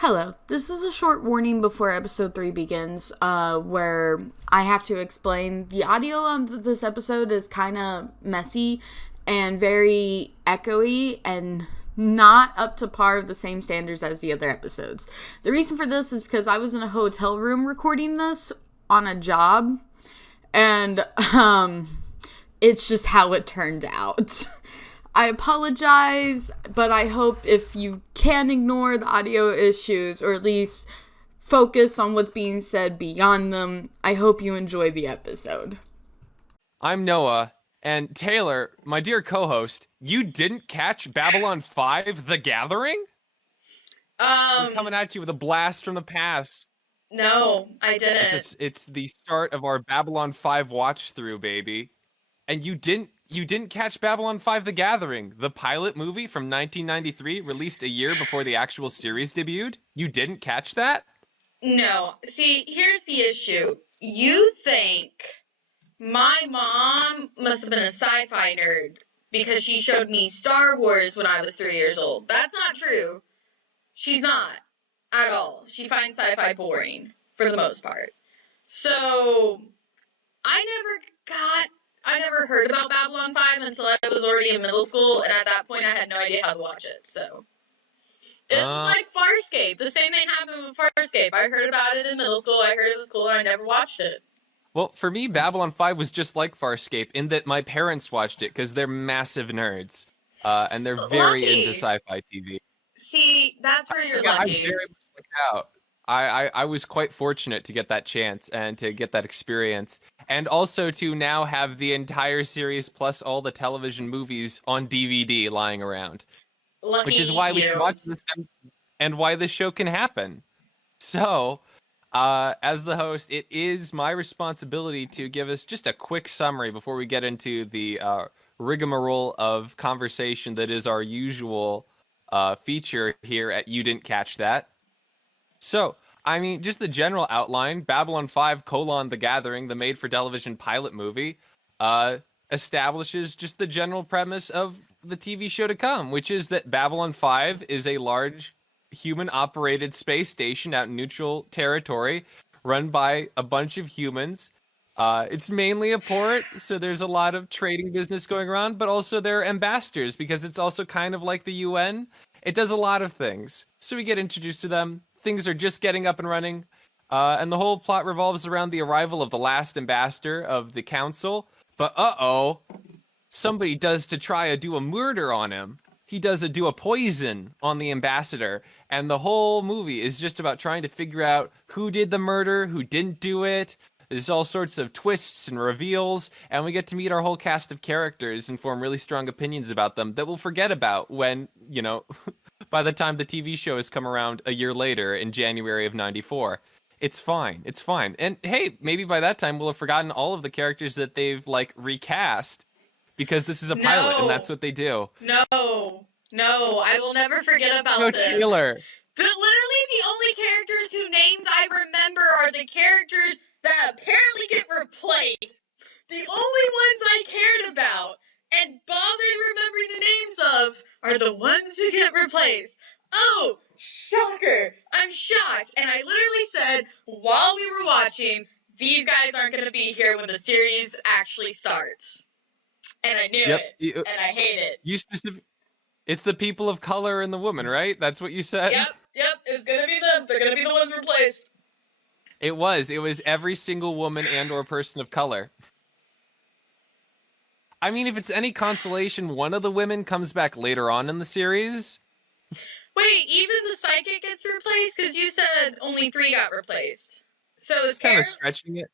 Hello. This is a short warning before episode 3 begins, where I have to explain the audio on this episode is kind of messy and very echoey and not up to par of the same standards as the other episodes. The reason for this is because I was in a hotel room recording this on a job, and it's just how it turned out. I apologize, but I hope if you can ignore the audio issues or at least focus on what's being said beyond them, I hope you enjoy the episode. I'm Noah, and Taylor, my dear co-host, you didn't catch Babylon 5: The Gathering? We're coming at you with a blast from the past. No, I didn't. It's the start of our Babylon 5 watch through, baby. And you didn't catch Babylon 5: The Gathering, the pilot movie from 1993, released a year before the actual series debuted? You didn't catch that? No. See, here's the issue. You think my mom must have been a sci-fi nerd because she showed me Star Wars when I was 3 years old. That's not true. She's not at all. She finds sci-fi boring for the most part. So, I never heard about Babylon 5 until I was already in middle school, and at that point I had no idea how to watch it, so. It was like Farscape. The same thing happened with Farscape. I heard about it in middle school, I heard it was cool, and I never watched it. Well, for me, Babylon 5 was just like Farscape in that my parents watched it because they're massive nerds, and they're very into sci-fi TV. See, that's where you're Yeah, lucky. I very much lucked out. I was quite fortunate to get that chance and to get that experience, and also to now have the entire series plus all the television movies on DVD lying around. Lucky which is why we you. can watch this and why this show can happen. So, as the host, it is my responsibility to give us just a quick summary before we get into the rigmarole of conversation that is our usual feature here at You Didn't Catch That. So, I mean, just the general outline, Babylon 5: The Gathering, the made-for-television pilot movie, establishes just the general premise of the TV show to come, which is that Babylon 5 is a large human-operated space station out in neutral territory run by a bunch of humans. It's mainly a port, so there's a lot of trading business going around, but also there are ambassadors because it's also kind of like the UN. It does a lot of things. So we get introduced to them. Things are just getting up and running. And the whole plot revolves around the arrival of the last ambassador of the council. But somebody does to try to do a murder on him. He does do a poison on the ambassador. And the whole movie is just about trying to figure out who did the murder, who didn't do it. There's all sorts of twists and reveals, and we get to meet our whole cast of characters and form really strong opinions about them that we'll forget about when, by the time the TV show has come around a year later in January of 94. It's fine. It's fine. And hey, maybe by that time we'll have forgotten all of the characters that they've, recast because this is a pilot and that's what they do. No, I will never forget about this. Taylor. Literally the only characters whose names I remember are the characters that apparently get replaced. The only ones I cared about and bothered remembering the names of are the ones who get replaced. Oh, shocker. I'm shocked. And I literally said, while we were watching, these guys aren't going to be here when the series actually starts. And I knew it. And I hate it. It's the people of color and the woman, right? That's what you said? Yep. It's going to be them. They're going to be the ones replaced. It was every single woman and or person of color. I mean, if it's any consolation, one of the women comes back later on in the series. Wait, even the psychic gets replaced? Because you said only 3 got replaced. So it's kind of stretching it.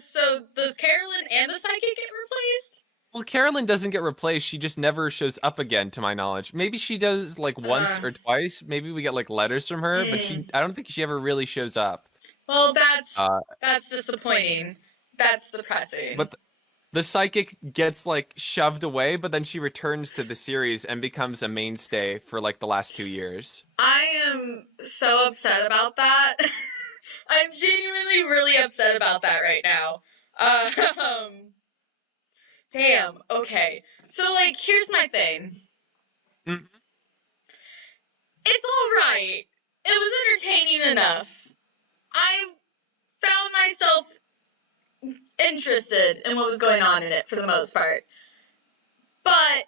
So does Carolyn and the psychic get replaced? Well, Carolyn doesn't get replaced. She just never shows up again, to my knowledge. Maybe she does once or twice. Maybe we get letters from her, but I don't think she ever really shows up. Well, that's disappointing. That's depressing. But the psychic gets shoved away, but then she returns to the series and becomes a mainstay for the last 2 years. I am so upset about that. I'm genuinely really upset about that right now. Damn. Okay. So here's my thing. Mm-hmm. It's all right. It was entertaining enough. I found myself interested in what was going on in it for the most part. But,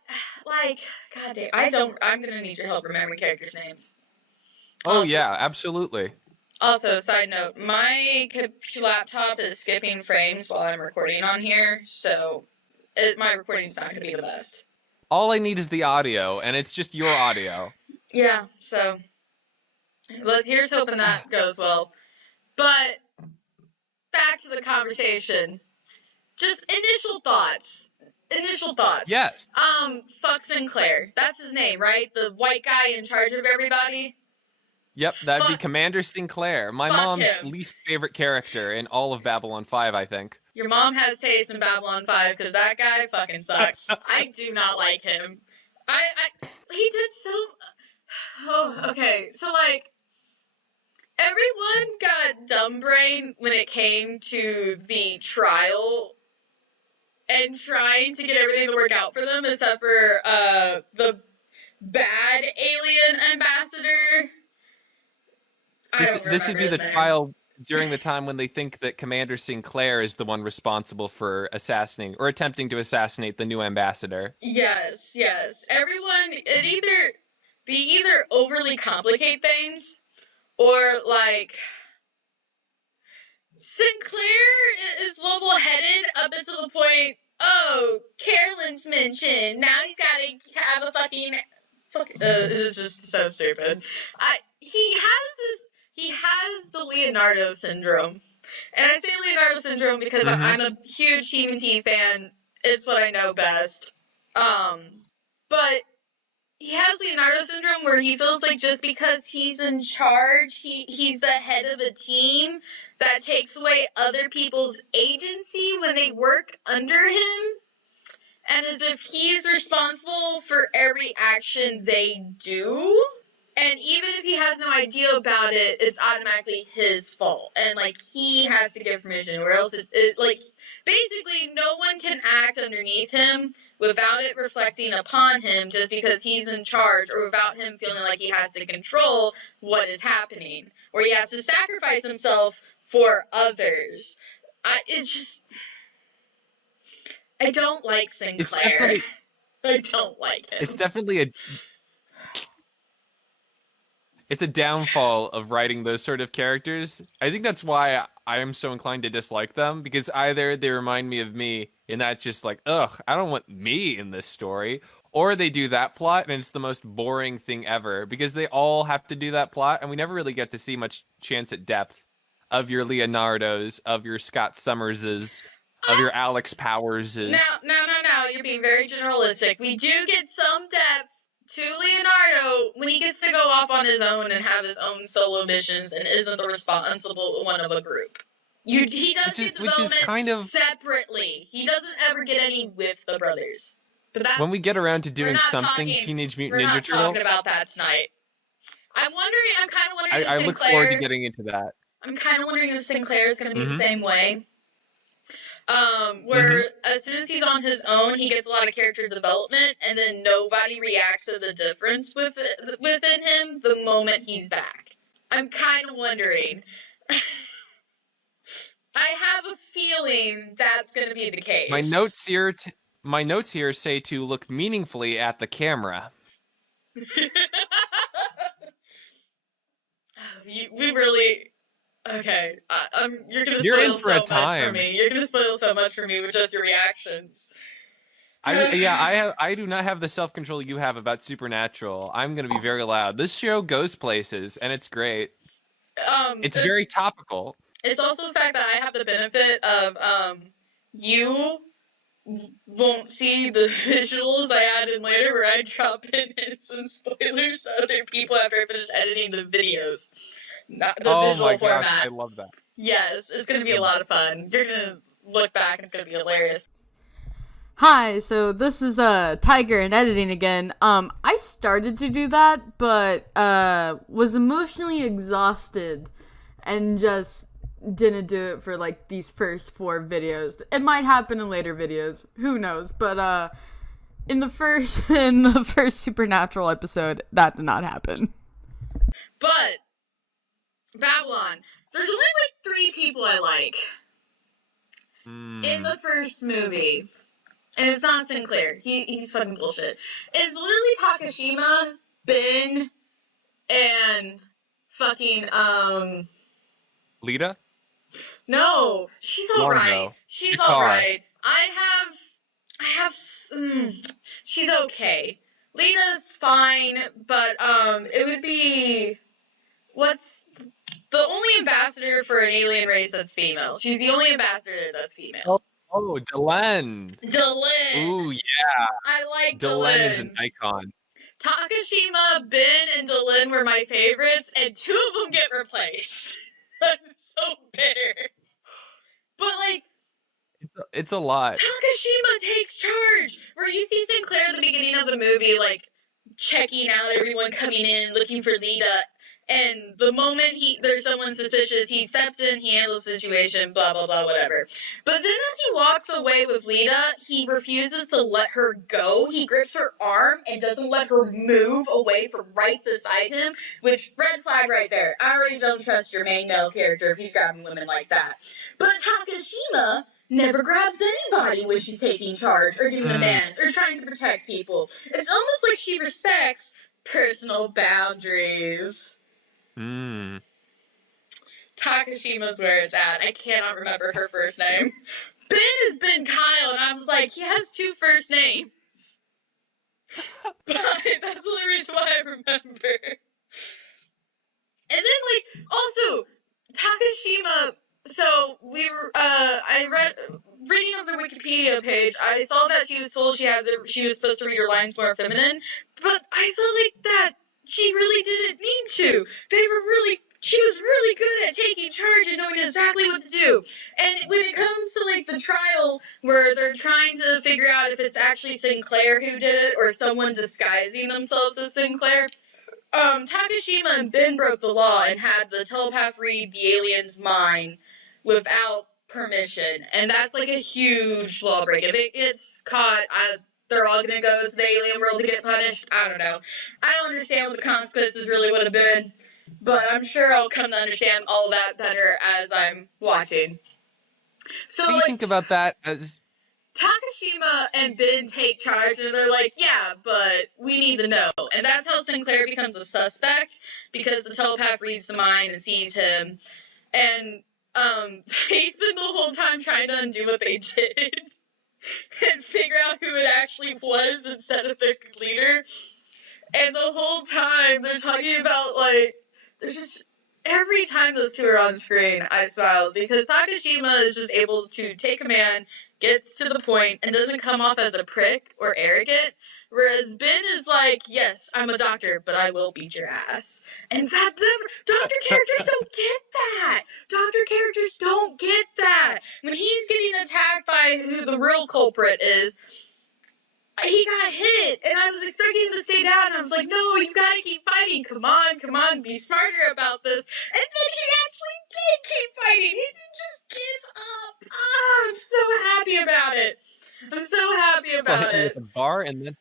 like, god damn, I'm gonna need your help remembering characters' names. Oh, yeah, absolutely. Also, side note, my laptop is skipping frames while I'm recording on here, so my recording's not gonna be the best. All I need is the audio, and it's just your audio. Yeah, so here's hoping that goes well. But back to the conversation. Just initial thoughts. Yes. Fuck Sinclair. That's his name, right? The white guy in charge of everybody? Yep, that'd be Commander Sinclair. My mom's least favorite character in all of Babylon 5, I think. Your mom has taste in Babylon 5 because that guy fucking sucks. I do not like him. He did so... Oh, okay. So, like, everyone got dumb brain when it came to the trial and trying to get everything to work out for them, except for the bad alien ambassador. This would be the trial during the time when they think that Commander Sinclair is the one responsible for assassinating or attempting to assassinate the new ambassador. Yes. Everyone, they either overly complicate things or, like, Sinclair is level-headed up until the point, oh, Carolyn's mentioned, now he's gotta have a fucking... it's just so stupid. He has the Leonardo syndrome. And I say Leonardo syndrome because I'm a huge TMNT fan. It's what I know best. But he has Leonardo syndrome where he feels like just because he's in charge, he's the head of a team, that takes away other people's agency when they work under him. And as if he's responsible for every action they do. And even if he has no idea about it, it's automatically his fault. And, like, he has to give permission, or else basically no one can act underneath him without it reflecting upon him just because he's in charge, or without him feeling like he has to control what is happening. Or he has to sacrifice himself for others. I don't like Sinclair. I don't like him. It's definitely It's a downfall of writing those sort of characters. I think that's why I am so inclined to dislike them, because either they remind me of me, and that's just like, ugh, I don't want me in this story, or they do that plot, and it's the most boring thing ever, because they all have to do that plot, and we never really get to see much chance at depth of your Leonardos, of your Scott Summerses, of your Alex Powerses. Now, you're being very generalistic. We do get some depth to Leonardo when he gets to go off on his own and have his own solo missions and isn't the responsible one of a group. He does get development separately. He doesn't ever get any with the brothers. But when we get around to doing something Teenage Mutant Ninja Turtle... We're not talking about that tonight. I'm kind of wondering if I look forward to getting into that. I'm kind of wondering if Sinclair is going to be the same way. Where as soon as he's on his own, he gets a lot of character development, and then nobody reacts to the difference within him the moment he's back. I'm kind of wondering. I have a feeling that's going to be the case. My notes here say to look meaningfully at the camera. We really. Okay, you're gonna spoil so much for me. You're gonna spoil so much for me with just your reactions. I do not have the self-control you have about Supernatural. I'm gonna be very loud. This show goes places, and it's great. It's very topical. It's also the fact that I have the benefit of you won't see the visuals I add in later, where I drop in some spoilers so other people after I finish editing the videos. Not the visual format. God, I love that. Yes, it's going to be a lot of fun. You're going to look back and it's going to be hilarious. Hi, so this is Tiger in editing again. I started to do that, but was emotionally exhausted and just didn't do it for like these first 4 videos. It might happen in later videos, who knows? But in the first Supernatural episode, that did not happen. But Babylon. There's only like 3 people I like in the first movie. And it's not Sinclair. He's fucking bullshit. It's literally Takashima, Ben, and fucking, Lita? no, she's alright. Londo. She's Shakar. alright. She's okay. Lita's fine, but, it would be, what's the only ambassador for an alien race that's female? She's the only ambassador that's female. Oh, Delenn. Delenn. Ooh, yeah. I like Delenn is an icon. Takashima, Ben, and Delenn were my favorites, and 2 of them get replaced. I'm so bitter. But, like, It's a lot. Takashima takes charge! Where you see Sinclair at the beginning of the movie, like, checking out everyone coming in, looking for Lita, and the moment there's someone suspicious, he steps in, he handles the situation, blah, blah, blah, whatever. But then as he walks away with Lita, he refuses to let her go. He grips her arm and doesn't let her move away from right beside him, which, red flag right there. I already don't trust your main male character if he's grabbing women like that. But Takashima never grabs anybody when she's taking charge or giving demands or trying to protect people. It's almost like she respects personal boundaries. Takashima's where it's at. I cannot remember her first name. Ben is Ben Kyle, and I was like, he has 2 first names. But that's the only reason why I remember. And then, like, also, Takashima, so we were, reading of the Wikipedia page, I saw that she was told she was supposed to read her lines more feminine, but I felt like that she really didn't need to. She was really good at taking charge and knowing exactly what to do. And when it comes to, like, the trial where they're trying to figure out if it's actually Sinclair who did it or someone disguising themselves as Sinclair, Takashima and Ben broke the law and had the telepath read the alien's mind without permission. And that's, like, a huge law break. If it gets caught, they're all gonna go to the alien world to get punished. I don't know. I don't understand what the consequences really would have been, but I'm sure I'll come to understand all that better as I'm watching. So, what do you think about that as... Takashima and Ben take charge, and they're like, yeah, but we need to know. And that's how Sinclair becomes a suspect, because the telepath reads the mind and sees him. And, they spend the whole time trying to undo what they did and figure out who it actually was instead of their leader. And the whole time, they're talking about, like, there's just... Every time those 2 are on screen, I smile, because Takashima is just able to take command, gets to the point, and doesn't come off as a prick or arrogant, whereas Ben is like, yes, I'm a doctor, but I will beat your ass. And that doctor characters don't get that! Doctor characters don't get that! When he's getting attacked by who the real culprit is, he got hit, and I was expecting him to stay down, and I was like, no, you gotta keep fighting, come on, be smarter about this, and then he actually did keep fighting, he didn't just give up. I'm so happy about it. I'm so happy about it. With a bar, and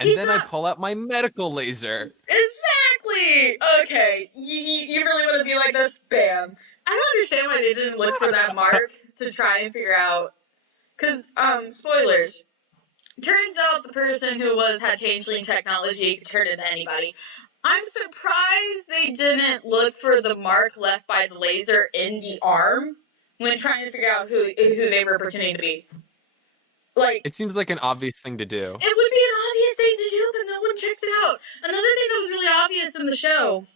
then I pull out my medical laser. Exactly! Okay, you really want to be like this? Bam. I don't understand why they didn't look for that mark to try and figure out, because, spoilers. Turns out the person who had changeling technology could turn into anybody. I'm surprised they didn't look for the mark left by the laser in the arm when trying to figure out who they were pretending to be. Like, it seems like an obvious thing to do. It would be an obvious thing to do, but no one checks it out. Another thing that was really obvious in the show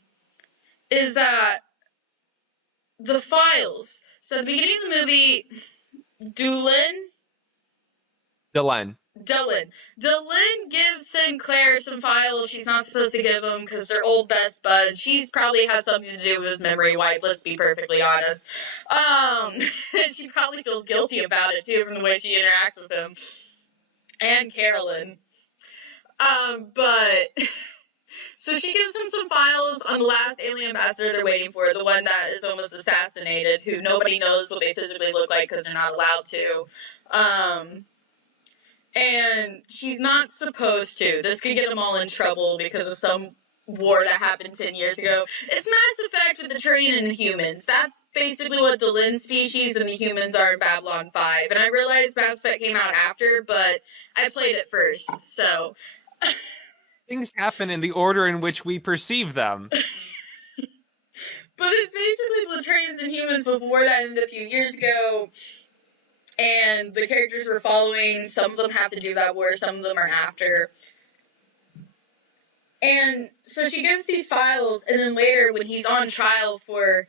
is that the files. So at the beginning of the movie, Delenn gives Sinclair some files she's not supposed to give him because they're old best buds. She's probably has something to do with his memory wipe, let's be perfectly honest. She probably feels guilty about it, too, from the way she interacts with him. And Carolyn. So she gives him some files on the last alien ambassador they're waiting for, the one that is almost assassinated, who nobody knows what they physically look like because they're not allowed to. And she's not supposed to. This could get them all in trouble because of some war that happened 10 years ago. It's Mass Effect conflict with the Turian and the humans. That's basically what Delen's species and the humans are in Babylon 5. And I realized Mass Effect came out after, but I played it first, so... Things happen in the order in which we perceive them. But it's basically Turians and humans before that ended a few years ago. And the characters we're following, some of them have to do that war, some of them are after. And so she gives these files, and then later when he's on trial for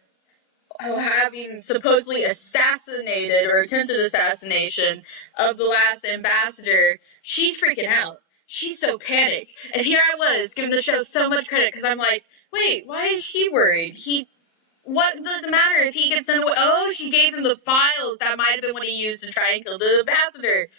having supposedly assassinated or attempted assassination of the last ambassador, she's freaking out. She's so panicked. And here I was, giving the show so much credit, because I'm like, wait, why is she worried? What does it matter if he gets sent away? Oh, she gave him the files. That might have been what he used to try and kill the ambassador.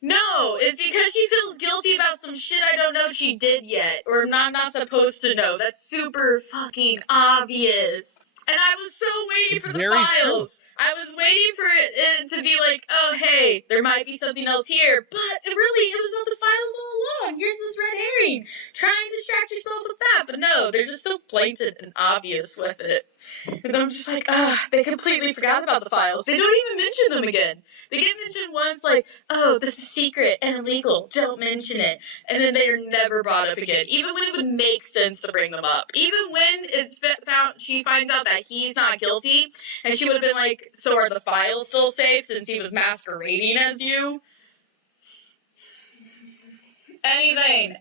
No, it's because she feels guilty about some shit I don't know she did yet, or I'm not supposed to know. That's super fucking obvious. And I was so waiting for the files. True. I was waiting for it to be like, oh, hey, there might be something else here. But it was not the files all along. Here's this red herring. Try and distract yourself with that. But no, they're just so blatant and obvious with it. And I'm just like, they completely forgot about the files. They don't even mention them again. They get mentioned once, like, oh, this is secret and illegal. Don't mention it. And then they are never brought up again. Even when it would make sense to bring them up. Even when she finds out that he's not guilty, and she would have been like, so are the files still safe since he was masquerading as you? Anything.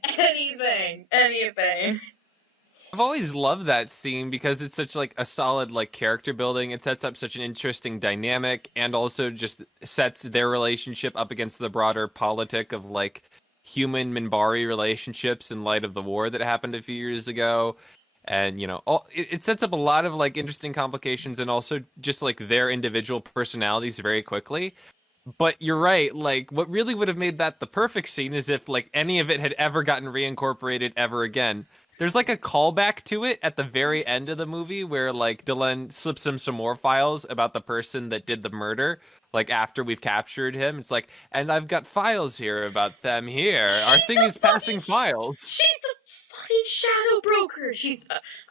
I've always loved that scene because it's such like a solid like character building. It sets up such an interesting dynamic and also just sets their relationship up against the broader politic of like human Minbari relationships in light of the war that happened a few years ago. And, you know, it sets up a lot of like interesting complications and also just like their individual personalities very quickly. But you're right, like what really would have made that the perfect scene is if like any of it had ever gotten reincorporated ever again. There's like a callback to it at the very end of the movie where like Dylan slips him some more files about the person that did the murder. Like after we've captured him, it's like, and I've got files here about them here. Our thing is passing files. She's the fucking shadow broker.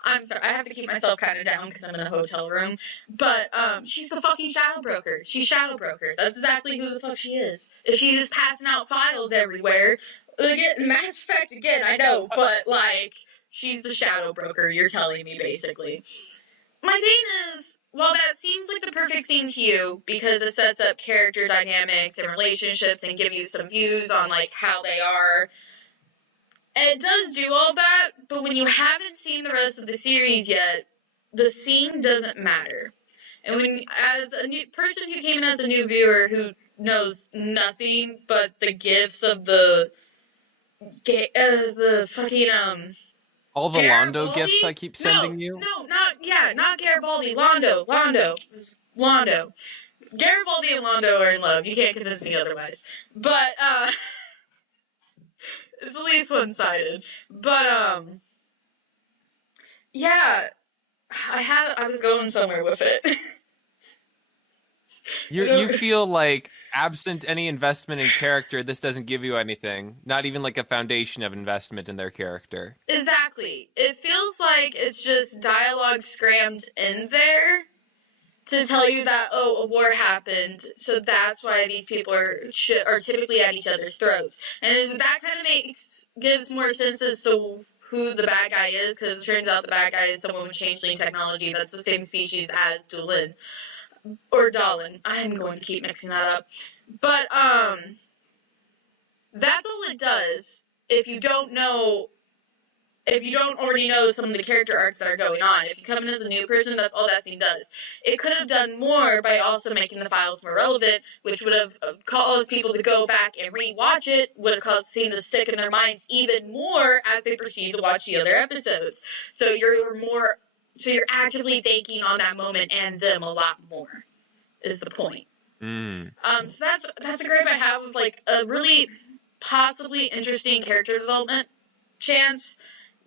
I'm sorry, I have to keep myself kind of down because I'm in a hotel room. But she's the fucking shadow broker. She's shadow broker. That's exactly who the fuck she is. If she's just passing out files everywhere, again, Mass Effect again, I know, but like. She's the shadow broker, you're telling me, basically. My thing is, while that seems like the perfect scene to you, because it sets up character dynamics and relationships and give you some views on, like, how they are, it does do all that, but when you haven't seen the rest of the series yet, the scene doesn't matter. And when, as a new person who came in as a new viewer who knows nothing but the gifts of the fucking, all the Garibaldi? Londo gifts I keep sending you? No, not Garibaldi. Londo. Garibaldi and Londo are in love. You can't convince me otherwise. But, it's at least one-sided. But, yeah, I was going somewhere with it. You feel like absent any investment in character, this doesn't give you anything. Not even like a foundation of investment in their character. Exactly. It feels like it's just dialogue scrammed in there to tell you that, oh, a war happened, so that's why these people are typically at each other's throats. And that kind of gives more sense as to who the bad guy is, because it turns out the bad guy is someone with changeling technology that's the same species as Dulin. Or Dalin. I'm going to keep mixing that up. But, that's all it does if you don't already know some of the character arcs that are going on. If you come in as a new person, that's all that scene does. It could have done more by also making the files more relevant, which would have caused people to go back and re-watch it, would have caused the scene to stick in their minds even more as they proceed to watch the other episodes. So you're actively thinking on that moment and them a lot more, is the point. So that's a gripe I have with, like, a really possibly interesting character development chance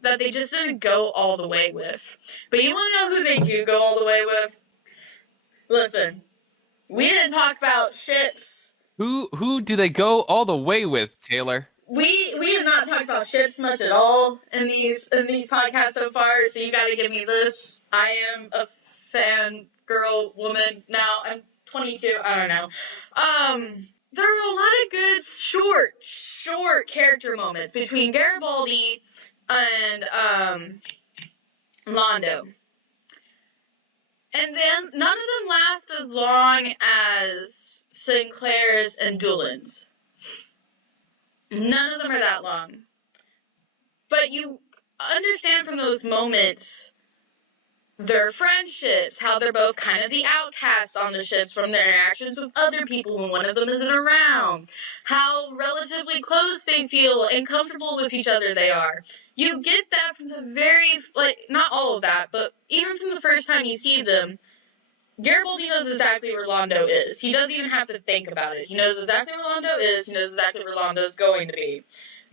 that they just didn't go all the way with. But you want to know who they do go all the way with? Listen, we didn't talk about ships. Who do they go all the way with, Taylor? we have not talked about ships much at all in these podcasts so far, so you gotta give me this. I am a fan girl woman now. I'm 22. I don't know. There are a lot of good short character moments between Garibaldi and Londo. And then none of them last as long as Sinclair's and Doolin's. None of them are that long. But you understand from those moments their friendships, how they're both kind of the outcasts on the ships from their interactions with other people when one of them isn't around, how relatively close they feel and comfortable with each other they are. You get that from the very, like, not all of that, but even from the first time you see them, Garibaldi knows exactly where Londo is. He doesn't even have to think about it. He knows exactly where Londo is. He knows exactly where Londo is going to be.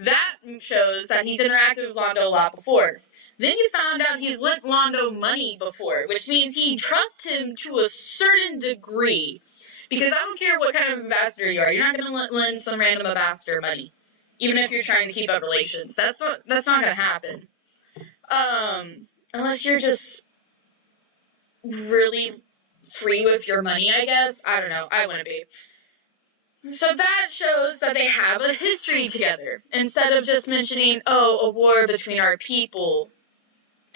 That shows that he's interacted with Londo a lot before. Then you found out he's lent Londo money before, which means he trusts him to a certain degree. Because I don't care what kind of ambassador you are, you're not going to lend some random ambassador money, even if you're trying to keep up relations. That's not going to happen. Unless you're just really free with your money, I guess. I don't know. I wouldn't be. So that shows that they have a history together, instead of just mentioning, oh, a war between our people,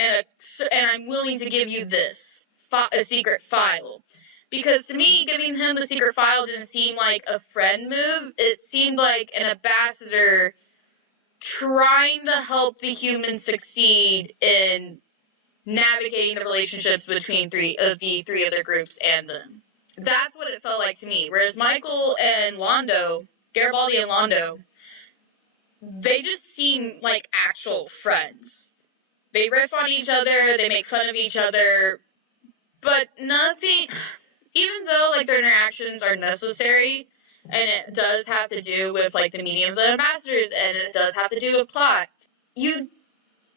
and I'm willing to give you this, a secret file. Because to me, giving him the secret file didn't seem like a friend move. It seemed like an ambassador trying to help the humans succeed in navigating the relationships between the three other groups and them. That's what it felt like to me. Whereas Michael and Londo, Garibaldi and Londo, they just seem like actual friends. They riff on each other, they make fun of each other, but nothing, even though, like, their interactions are necessary, and it does have to do with, like, the meeting of the ambassadors, and it does have to do with plot, you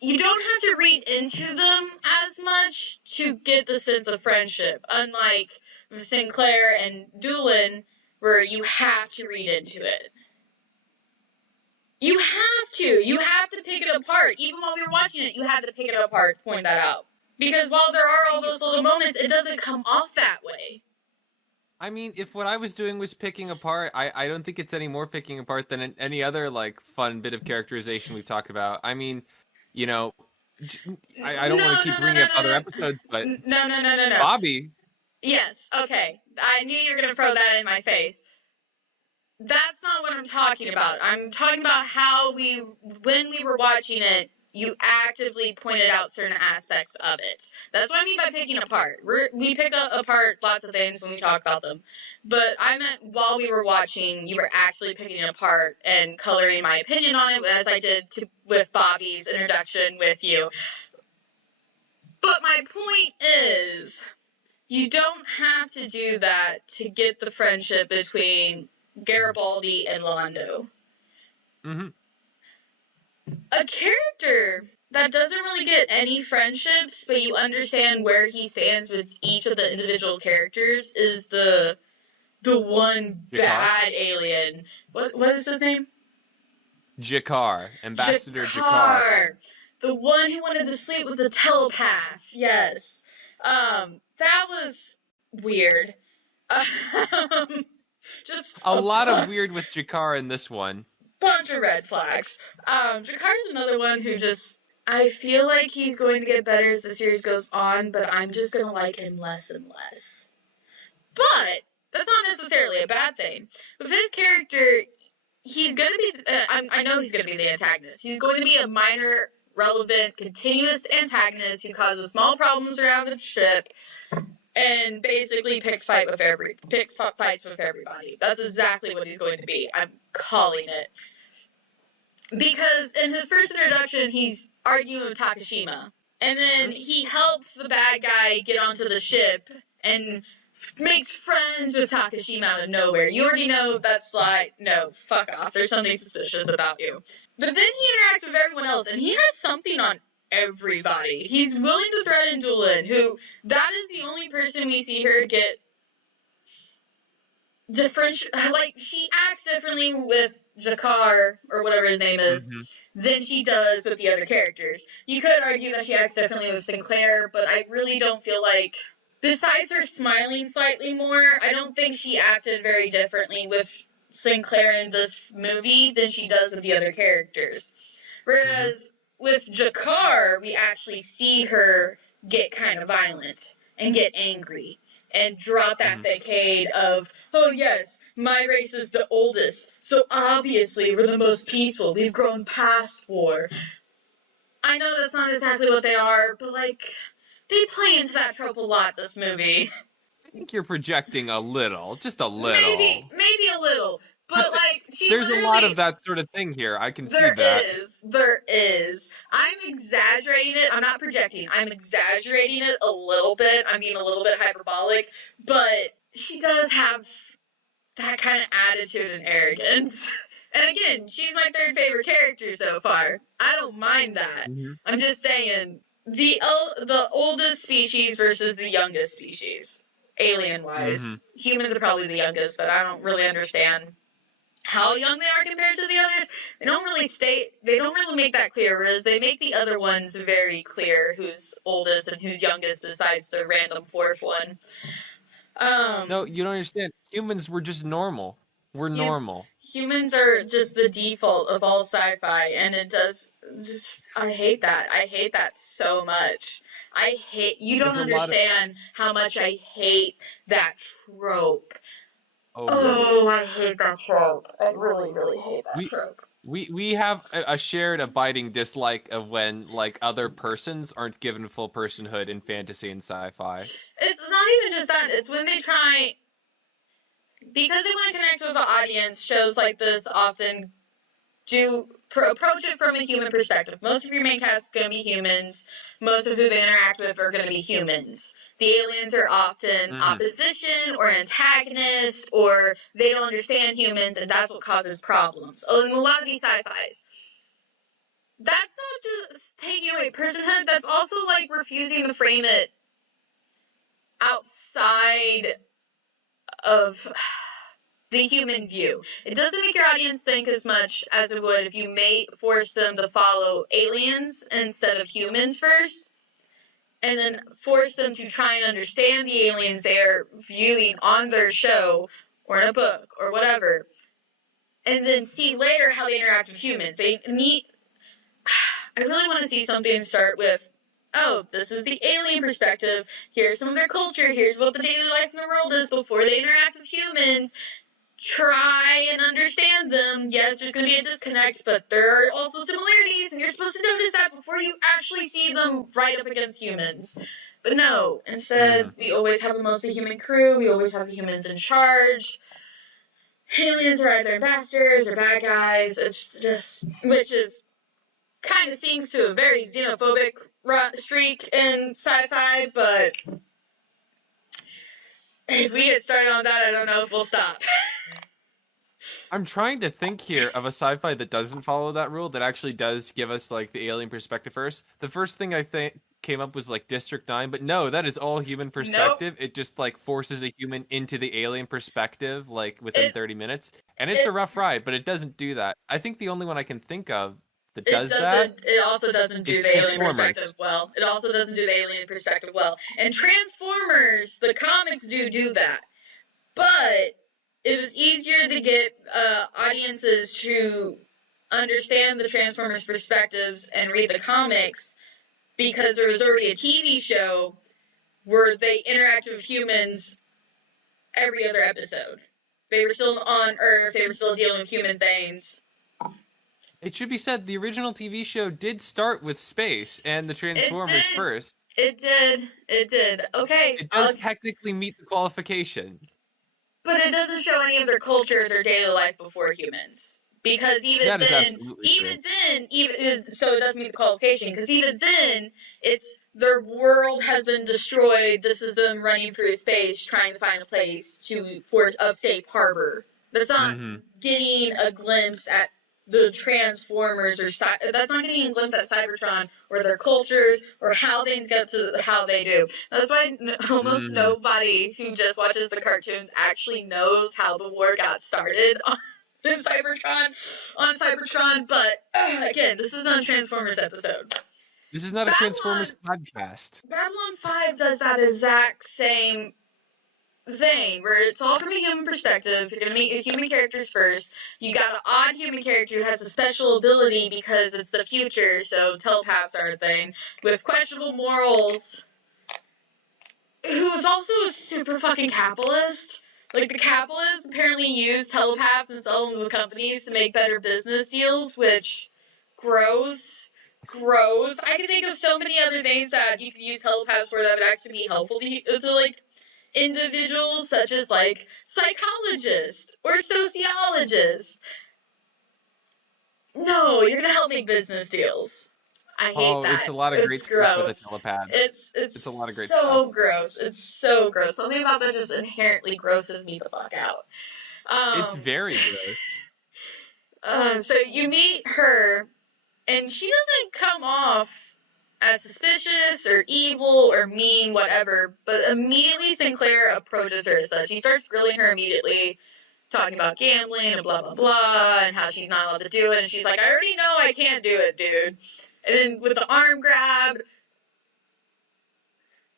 don't have to read into them as much to get the sense of friendship, unlike Sinclair and Doolin, where you have to read into it. You have to. You have to pick it apart. Even while we were watching it, you had to pick it apart to point that out. Because while there are all those little moments, it doesn't come off that way. I mean, if what I was doing was picking apart, I don't think it's any more picking apart than any other, like, fun bit of characterization we've talked about. I mean, you know, I don't want to keep bringing up other episodes, but No. Bobby. Yes, okay. I knew you were going to throw that in my face. That's not what I'm talking about. I'm talking about how when we were watching it, you actively pointed out certain aspects of it. That's what I mean by picking apart. We pick apart lots of things when we talk about them. But I meant while we were watching, you were actually picking it apart and coloring my opinion on it, as I did with Bobby's introduction with you. But my point is, you don't have to do that to get the friendship between Garibaldi and Londo. Mm-hmm. A character that doesn't really get any friendships, but you understand where he stands with each of the individual characters, is the one Jakar? bad alien. What is his name? Jakar. Ambassador Jakar. The one who wanted to sleep with the telepath. Yes. That was weird. Just a lot of weird with Jakar in this one. Bunch of red flags. Jakar's another one who just, I feel like he's going to get better as the series goes on, but I'm just going to like him less and less. But that's not necessarily a bad thing. With his character, he's going to be, I know he's going to be the antagonist. He's going to be a minor, relevant, continuous antagonist who causes small problems around the ship and basically picks fights with everybody. That's exactly what he's going to be. I'm calling it. Because in his first introduction, he's arguing with Takashima. And then he helps the bad guy get onto the ship and makes friends with Takashima out of nowhere. You already know that's like, no, fuck off. There's something suspicious about you. But then he interacts with everyone else, and he has something on everybody. He's willing to threaten Doolin, who, that is the only person we see her get like, she acts differently with Jakar, or whatever his name is, than she does with the other characters. You could argue that she acts differently with Sinclair, but I really don't feel like, besides her smiling slightly more, I don't think she acted very differently with Sinclair in this movie than she does with the other characters. Whereas with Jakar, we actually see her get kind of violent and get angry and drop that facade of, oh yes, my race is the oldest, so obviously we're the most peaceful, we've grown past war. I know that's not exactly what they are, but, like, they play into that trope a lot, this movie. I think you're projecting a little, just a little. Maybe a little. But, like, there's a lot of that sort of thing here. I can see that. There is. I'm exaggerating it. I'm not projecting. I'm exaggerating it a little bit. I'm being a little bit hyperbolic. But she does have that kind of attitude and arrogance. And again, she's my third favorite character so far. I don't mind that. I'm just saying, the oldest species versus the youngest species, alien-wise. Humans are probably the youngest, but I don't really understand how young they are compared to the others. They don't really make that clear, whereas they make the other ones very clear who's oldest and who's youngest besides the random fourth one. No, you don't understand. Humans were just normal. We're normal. Humans are just the default of all sci-fi, and I hate that. I hate that so much. You don't understand how much I hate that trope. Oh, I hate that trope. I really, really hate that trope. We have a shared abiding dislike of when, like, other persons aren't given full personhood in fantasy and sci-fi. It's not even just that. It's when they try, because they want to connect with the audience, shows like this often approach it from a human perspective. Most of your main cast is going to be humans. Most of who they interact with are going to be humans. The aliens are often opposition or antagonist, or they don't understand humans, and that's what causes problems. In a lot of these sci-fis, that's not just taking away personhood, that's also, like, refusing to frame it outside of the human view. It doesn't make your audience think as much as it would if you may force them to follow aliens instead of humans first, and then force them to try and understand the aliens they are viewing on their show or in a book or whatever, and then see later how they interact with humans. I really want to see something start with, oh, this is the alien perspective, here's some of their culture, here's what the daily life in the world is before they interact with humans. Try and understand them. Yes, there's going to be a disconnect, but there are also similarities, and you're supposed to notice that before you actually see them right up against humans. But no, instead, we always have a mostly human crew, we always have the humans in charge. Aliens are either ambassadors or bad guys, it's just, which is kind of sings to a very xenophobic streak in sci-fi, but if we get started on that, I don't know if we'll stop. I'm trying to think here of a sci-fi that doesn't follow that rule, that actually does give us, like, the alien perspective first. The first thing I think came up was, like, District 9, but no, that is all human perspective. Nope. It just, like, forces a human into the alien perspective, like, within 30 minutes. And it's a rough ride, but it doesn't do that. I think the only one I can think of that does that. It also doesn't do the alien perspective well. It also doesn't do the alien perspective well. And Transformers, the comics do that. But it was easier to get audiences to understand the Transformers perspectives and read the comics because there was already a TV show where they interacted with humans every other episode. They were still on Earth, they were still dealing with human things. It should be said, the original TV show did start with space and the Transformers first. It did. Okay. It does technically meet the qualification. But it doesn't show any of their culture, their daily life before humans. Because so it doesn't meet the qualification, because even then, it's their world has been destroyed, this is them running through space, trying to find a place for a safe harbor. That's not getting a glimpse at the Transformers or that's not getting a glimpse at Cybertron or their cultures or how things get to how they do. That's why almost nobody who just watches the cartoons actually knows how the war got started in Cybertron. But again, this is not a Transformers episode. This is not a Transformers podcast. Babylon 5 does that exact same thing, where it's all from a human perspective. You're gonna meet your human characters first. You got an odd human character who has a special ability because it's the future, so telepaths are a thing, with questionable morals, who's also a super fucking capitalist. Like, the capitalists apparently use telepaths and sell them to companies to make better business deals, which, gross. I can think of so many other things that you could use telepaths for that would actually be helpful to like, individuals, such as, like, psychologists or sociologists. No, you're gonna help make business deals. I hate that. It's a lot of great stuff with the telepath. It's a lot of great so stuff. Gross. It's so gross. Something about that just inherently grosses me the fuck out. It's very gross. So you meet her, and she doesn't come off as suspicious or evil or mean, whatever, but immediately Sinclair approaches her as such. He starts grilling her immediately, talking about gambling and blah, blah, blah, and how she's not allowed to do it, and she's like, I already know I can't do it, dude. And then with the arm grab,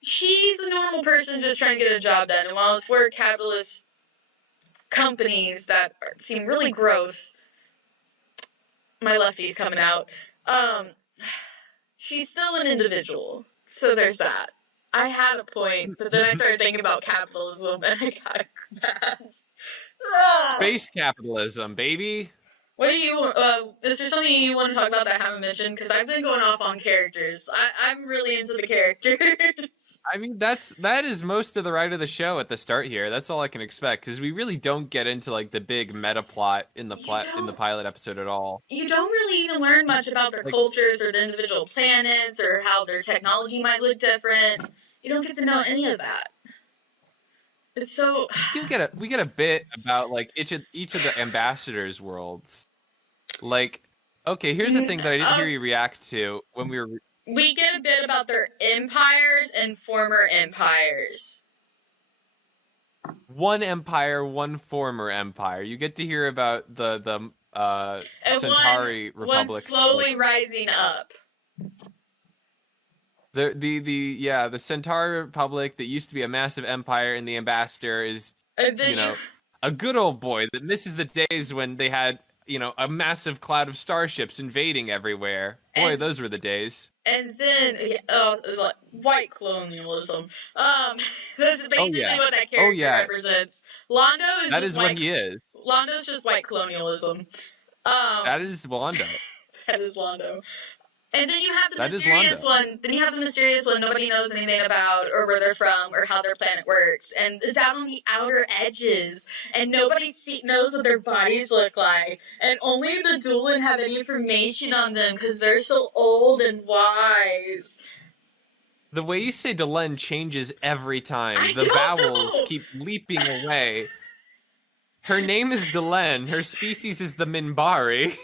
she's a normal person just trying to get a job done, and while it's for capitalist companies that seem really gross, my lefty's coming out, she's still an individual, so there's that. I had a point, but then I started thinking about capitalism, and I got mad. Space capitalism, baby. What do you, is there something you want to talk about that I haven't mentioned? Because I've been going off on characters. I'm really into the characters. I mean, that is most of the ride of the show at the start here. That's all I can expect, because we really don't get into, like, the big meta plot in the pilot episode at all. You don't really even learn much about their cultures or the individual planets or how their technology might look different. You don't get to know any of that. It's so. We get a bit about, like, each of the ambassadors' worlds. Like, okay, here's the thing that I didn't hear you react to when we were. We get a bit about their empires and former empires. One empire, one former empire. You get to hear about the Centauri republics. One slowly rising up. The Centauri Republic that used to be a massive empire, and the ambassador is, a good old boy that misses the days when they had, a massive cloud of starships invading everywhere. Boy, those were the days. And then, white colonialism. That's basically what that character represents. Londo is that is what he is. Londo's just white colonialism. That is Londo. That is Londo. And then you have the mysterious one. Then you have the mysterious one nobody knows anything about, or where they're from, or how their planet works. And it's out on the outer edges, and nobody knows what their bodies look like. And only the Doolin have any information on them because they're so old and wise. The way you say Delenn changes every time. The vowels keep leaping away. Her name is Delenn. Her species is the Minbari.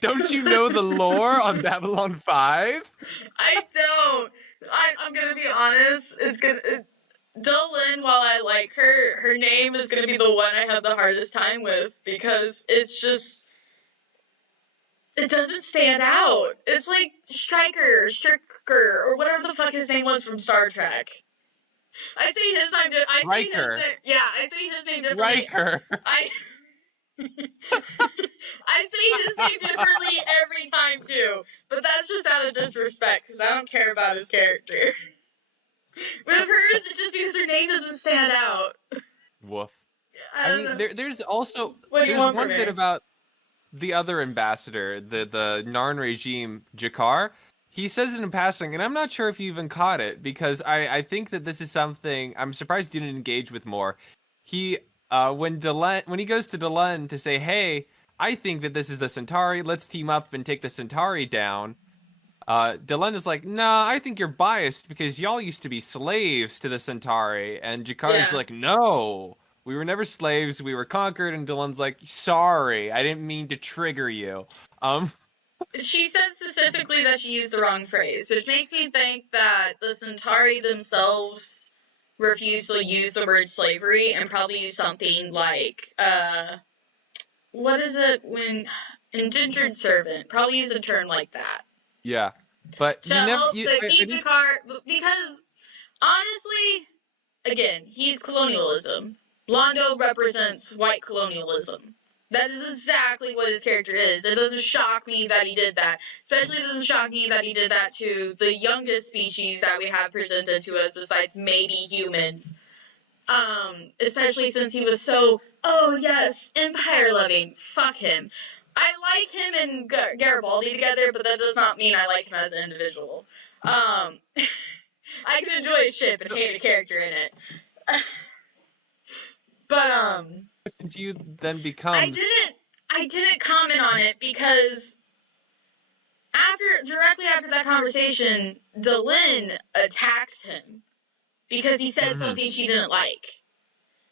Don't you know the lore on Babylon 5? I don't. I'm gonna be honest. Delenn, while I like her, her name is gonna be the one I have the hardest time with because it's just, it doesn't stand out. It's like Striker, or whatever the fuck his name was from Star Trek. I say his name. I say his name differently. Riker. I say his name differently every time too, but that's just out of disrespect because I don't care about his character. With hers, it's just because her name doesn't stand out. Woof. I mean, there's also one bit about the other ambassador, the Narn regime, Jakar. He says it in passing, and I'm not sure if you even caught it because I think that this is something I'm surprised you didn't engage with more. He when he goes to Delenn to say, hey, I think that this is the Centauri, let's team up and take the Centauri down. Delenn is like, nah, I think you're biased because y'all used to be slaves to the Centauri. And Jakar is like, no, We were never slaves. We were conquered. And Dylan's like, sorry, I didn't mean to trigger you. She said specifically that she used the wrong phrase, which makes me think that the Centauri themselves refused to use the word slavery and probably use something like, what is it when indentured servant? Probably use a term like that. Yeah, but To you never. help to keep Jakar, because honestly, again, he's colonialism. Londo represents white colonialism. That is exactly what his character is. It doesn't shock me that he did that. Especially it doesn't shock me that he did that to the youngest species that we have presented to us besides maybe humans. Especially since he was so, oh yes, empire loving. Fuck him. I like him and Garibaldi together, but that does not mean I like him as an individual. I can enjoy a ship and hate a character in it. But Did you then become? I didn't comment on it because directly after that conversation, Delin attacked him because he said something she didn't like.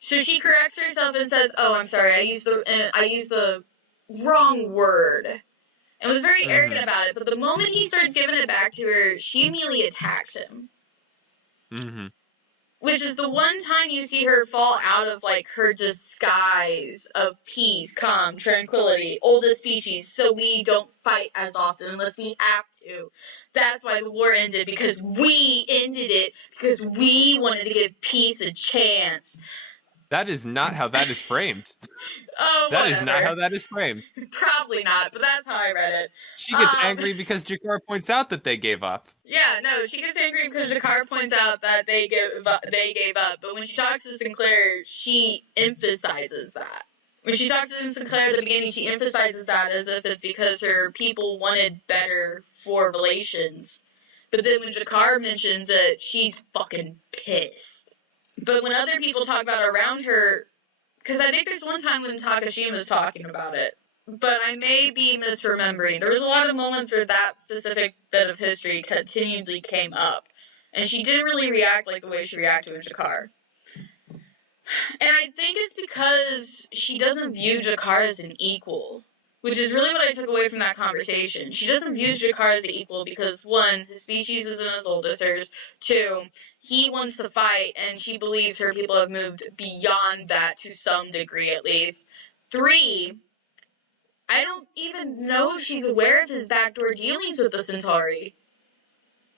So she corrects herself and says, "Oh, I'm sorry. I used the wrong word." And was very arrogant about it. But the moment he starts giving it back to her, she immediately attacks him. Which is the one time you see her fall out of, like, her disguise of peace, calm, tranquility, oldest species, so we don't fight as often unless we have to. That's why the war ended, because we ended it, because we wanted to give peace a chance. That is not how that is framed. Oh, that whatever. is not how that is framed. Probably not, but that's how I read it. She gets angry because Jakar points out that they gave up. Yeah, no, she gets angry because Jakar points out that they gave up. But when she talks to Sinclair, she emphasizes that. When she talks to Sinclair at the beginning, she emphasizes that as if it's because her people wanted better for relations. But then when Jakar mentions it, she's fucking pissed. But when other people talk about around her, because I think there's one time when Takashima's talking about it, but I may be misremembering. There was a lot of moments where that specific bit of history continually came up, and she didn't really react like the way she reacted with Jakar. And I think it's because she doesn't view Jakar as an equal, which is really what I took away from that conversation. She doesn't view Jakar as an equal because, one, his species isn't as old as hers. Two, he wants to fight, and she believes her people have moved beyond that to some degree at least. Three, I don't even know if she's aware of his backdoor dealings with the Centauri.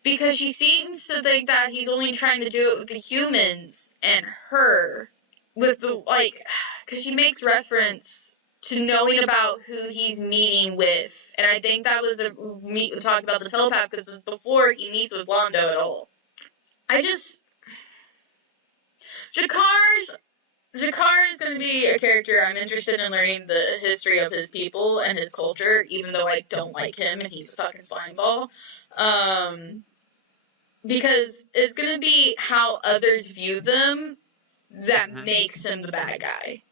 Because she seems to think that he's only trying to do it with the humans and her. With the, because she makes reference to knowing about who he's meeting with. And I think that was talk about the telepath, because it's before he meets with Londo at all. Jakar is going to be a character I'm interested in learning the history of his people and his culture, even though I don't like him and he's a fucking slimeball. Because it's going to be how others view them that makes him the bad guy.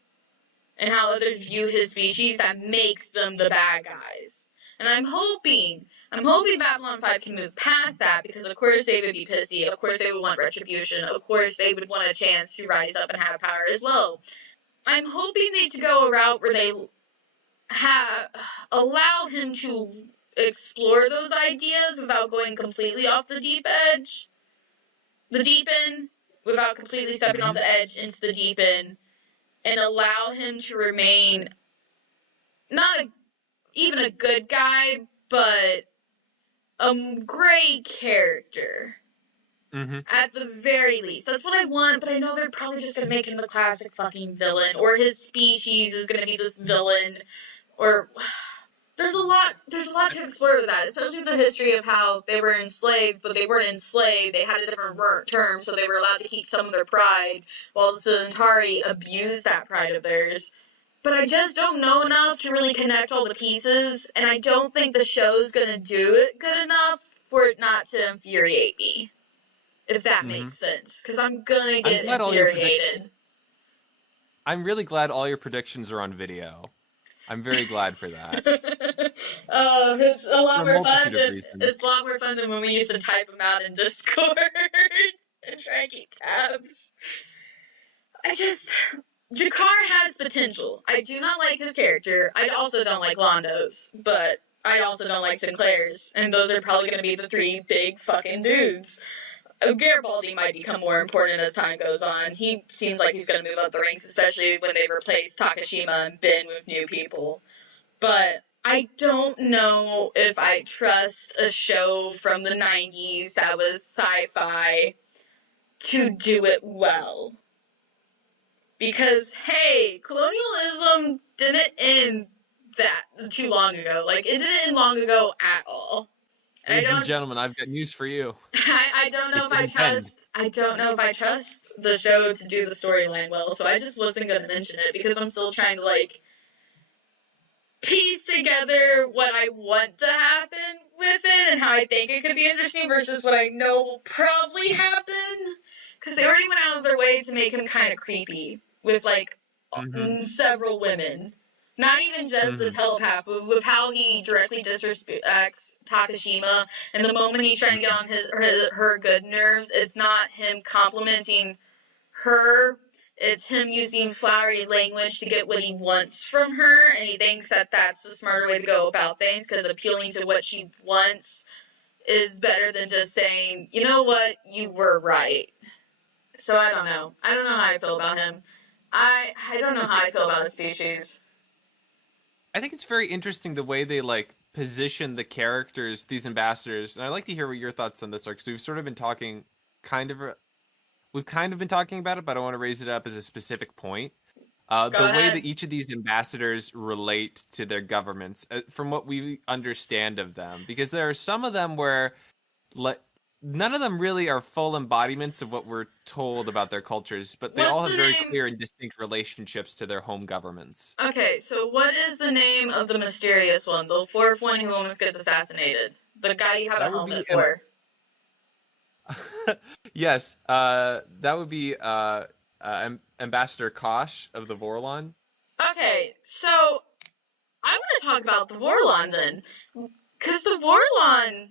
And how others view his species that makes them the bad guys. And I'm hoping Babylon 5 can move past that, because of course they would be pissy, of course they would want retribution, of course they would want a chance to rise up and have power as well. I'm hoping they go a route where they allow him to explore those ideas without going completely off the deep end, without completely stepping off the edge into the deep end, and allow him to remain not even a good guy, but a great character. At the very least. That's what I want, but I know they're probably just going to make him the classic fucking villain, or his species is going to be this villain, or... There's a lot to explore with that, especially with the history of how they were enslaved, but they weren't enslaved. They had a different term, so they were allowed to keep some of their pride, while the Centauri abused that pride of theirs. But I just don't know enough to really connect all the pieces, and I don't think the show's gonna do it good enough for it not to infuriate me. If that makes sense. Because I'm gonna get infuriated. I'm really glad all your predictions are on video. I'm very glad for that. It's a lot more fun. It's a lot more fun than when we used to type them out in Discord and try and keep tabs. Jakar has potential. I do not like his character. I also don't like Londo's, but I also don't like Sinclair's, and those are probably going to be the three big fucking dudes. Garibaldi might become more important as time goes on. He seems like he's going to move up the ranks, especially when they replace Takashima and Ben with new people. But I don't know if I trust a show from the 90s that was sci-fi to do it well. Because, hey, colonialism didn't end that too long ago. Like, it didn't end long ago at all. And Ladies and gentlemen, I've got news for you. I don't know I don't know if I trust the show to do the storyline well, so I just wasn't gonna mention it because I'm still trying to, like, piece together what I want to happen with it and how I think it could be interesting versus what I know will probably happen. Because they already went out of their way to make him kind of creepy with, like, several women. Not even just the telepath, but with how he directly disrespects Takashima. And the moment he's trying to get on her good nerves, it's not him complimenting her. It's him using flowery language to get what he wants from her, and he thinks that that's the smarter way to go about things, because appealing to what she wants is better than just saying, you know what, you were right. So I don't know. I don't know how I feel about him. I don't know how I feel about the species. I think it's very interesting the way they, like, position the characters, these ambassadors, and I'd like to hear what your thoughts on this are, because we've sort of been talking we've kind of been talking about it, but I want to raise it up as a specific point. The way that each of these ambassadors relate to their governments, from what we understand of them, because there are some of them where none of them really are full embodiments of what we're told about their cultures, but they all have very clear and distinct relationships to their home governments. Okay, so what is the name of the mysterious one, the fourth one who almost gets assassinated? The guy you have a helmet for. Yes, that would be Ambassador Kosh of the Vorlon. Okay, so I want to talk about the Vorlon then, because the Vorlon,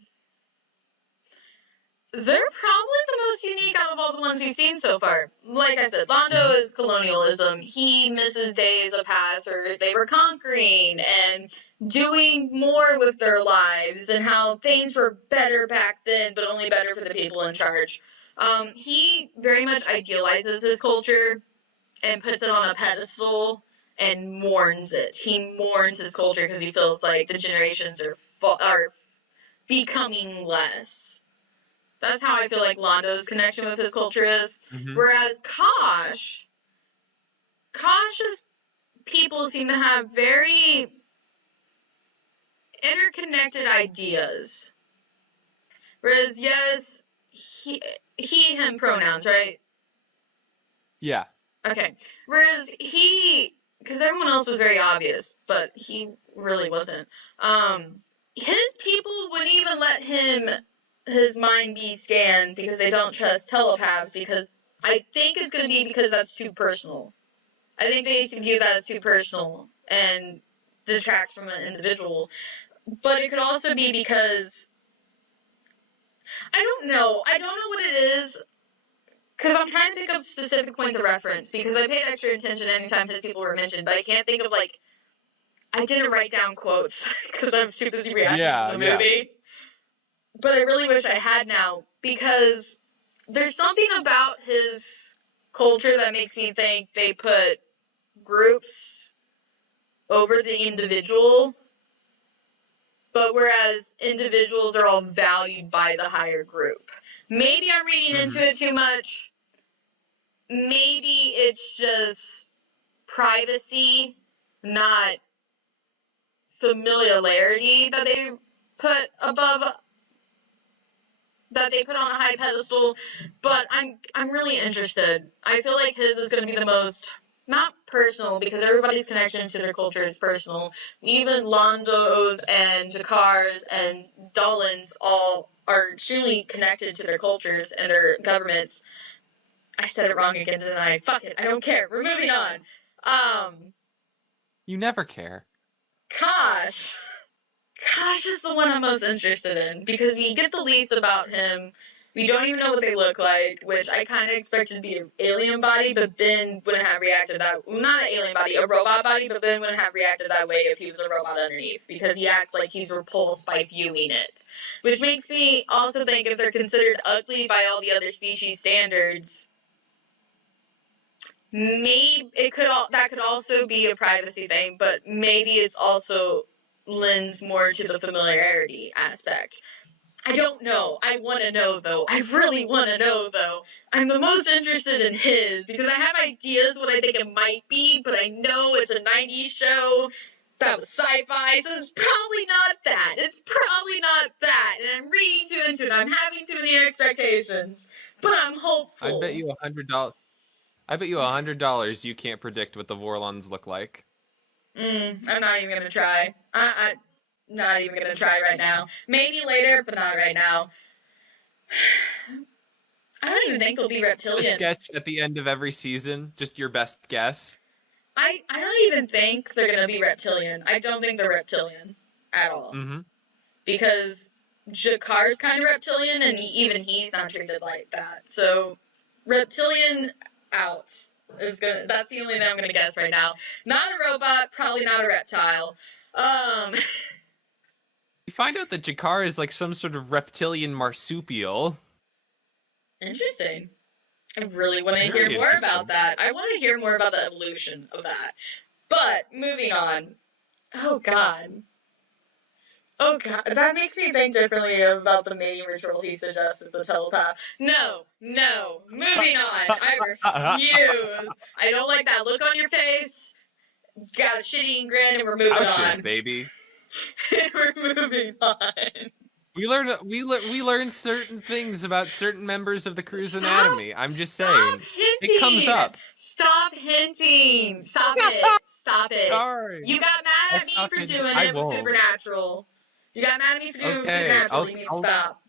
they're probably the most unique out of all the ones we've seen so far. Like I said, Londo is colonialism. He misses days of past where they were conquering and doing more with their lives, and how things were better back then, but only better for the people in charge. He very much idealizes his culture and puts it on a pedestal and mourns it. He mourns his culture because he feels like the generations are becoming less. That's how I feel like Londo's connection with his culture is. Whereas Kosh's people seem to have very interconnected ideas. Whereas, yes, he, him pronouns, right? Yeah. Okay. Whereas because everyone else was very obvious, but he really wasn't. His people wouldn't even let his mind be scanned because they don't trust telepaths, because I think it's going to be because that's too personal. I think they view that as too personal and detracts from an individual. But it could also be because I don't know what it is, because I'm trying to pick up specific points of reference, because I paid extra attention anytime his people were mentioned, but I can't think of, like, I didn't write down quotes because I'm too busy reacting to the movie. But I really wish I had now, because there's something about his culture that makes me think they put groups over the individual, but whereas individuals are all valued by the higher group. Maybe I'm reading into it too much. Maybe it's just privacy, not familiarity that they put on a high pedestal, but I'm really interested. I feel like his is going to be the most, not personal, because everybody's connection to their culture is personal. Even Londo's and Jakar's and Dolan's all are extremely connected to their cultures and their governments. I said it wrong again, didn't I? Fuck it, I don't care. We're moving on. You never care. Kosh is the one I'm most interested in, because we get the least about him We don't even know what they look like, which I kind of expected to be an alien body, but Ben wouldn't have reacted that. Well, not an alien body, a robot body, but Ben wouldn't have reacted that way if he was a robot underneath, because he acts like he's repulsed by viewing it. Which makes me also think if they're considered ugly by all the other species standards, maybe that could also be a privacy thing, but maybe it's also lends more to the familiarity aspect. I don't know. I want to know, though. I really want to know, though. I'm the most interested in his, because I have ideas what I think it might be, but I know it's a 90s show that was sci-fi, so it's probably not that. It's probably not that, and I'm reading too into it. I'm having too many expectations, but I'm hopeful. I bet you $100. I bet you $100 you can't predict what the Vorlons look like. I'm not even gonna try. I'm not even gonna try right now. Maybe later, but not right now. I don't even think they'll be A reptilian. sketch at the end of every season, just your best guess. I don't even think they're gonna be reptilian. I don't think they're reptilian at all. Mm-hmm. Because Jakar's kind of reptilian, and even he's not treated like that. So, reptilian out. That's the only thing I'm gonna guess right now. Not a robot, probably not a reptile. You find out that Jakar is like some sort of reptilian marsupial. Interesting. I really want to Very hear more interesting. about that. I want to hear more about the evolution of that. But, moving on. Oh, God. Oh, God. That makes me think differently about the mating ritual he suggested, the telepath. No. Moving on. I refuse. I don't like that look on your face. You got a shitty grin, and we're moving Ouches, on. baby. We're moving on. We learn certain things about certain members of the crew's Stop- anatomy. I'm just saying. Stop hinting. It comes up. Stop hinting. Stop it. Stop it. Sorry. You got mad I'll at me stop for hinting. doing I it with won't. Supernatural. You got mad at me for doing it with Okay, Supernatural. You need to stop.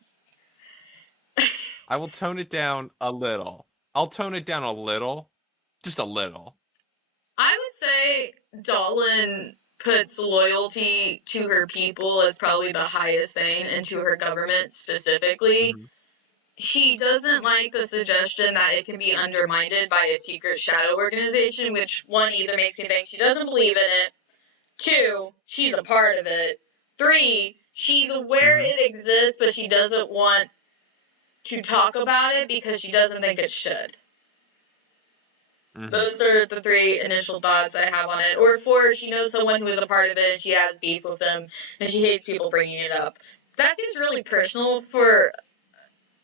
I will tone it down a little. I'll tone it down a little. Just a little. I would say Dolan puts loyalty to her people as probably the highest thing, and to her government specifically. Mhm. She doesn't like the suggestion that it can be undermined by a secret shadow organization, which, one, either makes me think she doesn't believe in it, two, she's a part of it, three, she's aware Mhm. it exists, but she doesn't want to talk about it because she doesn't think it should. Mhm. Those are the three initial thoughts I have on it. Or four, she knows someone who is a part of it and she has beef with them and she hates people bringing it up. That seems really personal for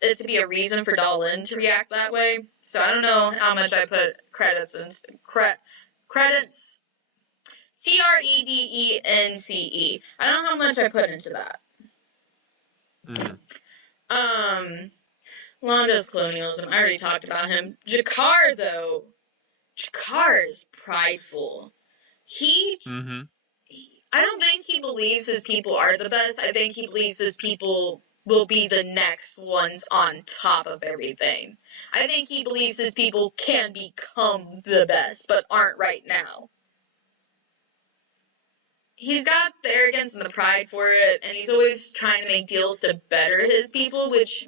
it to be a reason for Dolan to react that way. So I don't know how much I put credits in credits. CREDENCE. I don't know how much I put into that. Mhm. Londo's colonialism. I already talked about him. Jakar, though. Jakar is prideful. Mhm. I don't think he believes his people are the best. I think he believes his people will be the next ones on top of everything. I think he believes his people can become the best, but aren't right now. He's got the arrogance and the pride for it, and he's always trying to make deals to better his people, which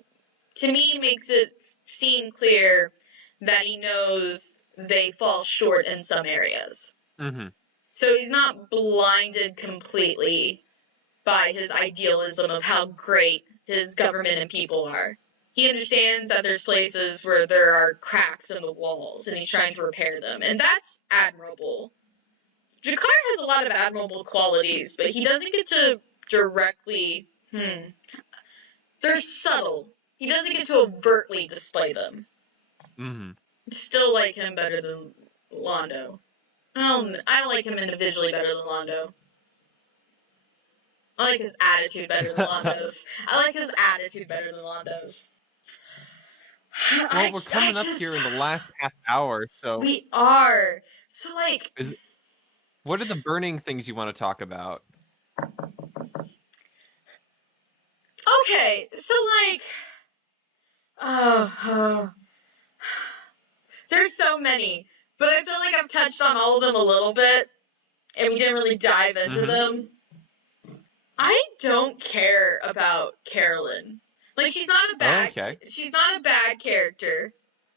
to me makes it seem clear that he knows they fall short in some areas. Mhm. So he's not blinded completely by his idealism of how great his government and people are. He understands that there's places where there are cracks in the walls, and he's trying to repair them, and that's admirable. Jakar has a lot of admirable qualities, but he doesn't get to directly, they're subtle. He doesn't get to overtly display them. Mhm. Still like him better than Londo. I like him individually better than Londo. I like his attitude better than Londo's. Well, we're coming up here in the last half hour, so We are. So, like... what are the burning things you want to talk about? Okay, so, like... There's so many. But I feel like I've touched on all of them a little bit, and we didn't really dive into them. I don't care about Carolyn. Like, she's not a bad okay. she's not a bad character.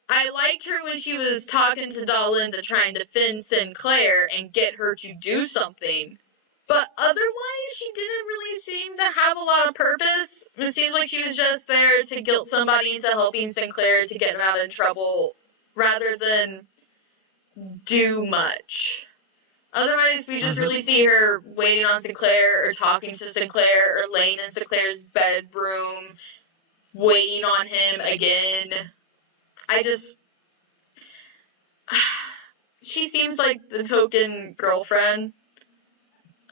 I liked her when she was talking to Dalinda trying to defend Sinclair and get her to do something. But otherwise, she didn't really seem to have a lot of purpose. It seems like she was just there to guilt somebody into helping Sinclair to get him out of trouble, rather than do much. Otherwise, we just really see her waiting on Sinclair, or talking to Sinclair, or laying in Sinclair's bedroom, waiting on him again. She seems like the token girlfriend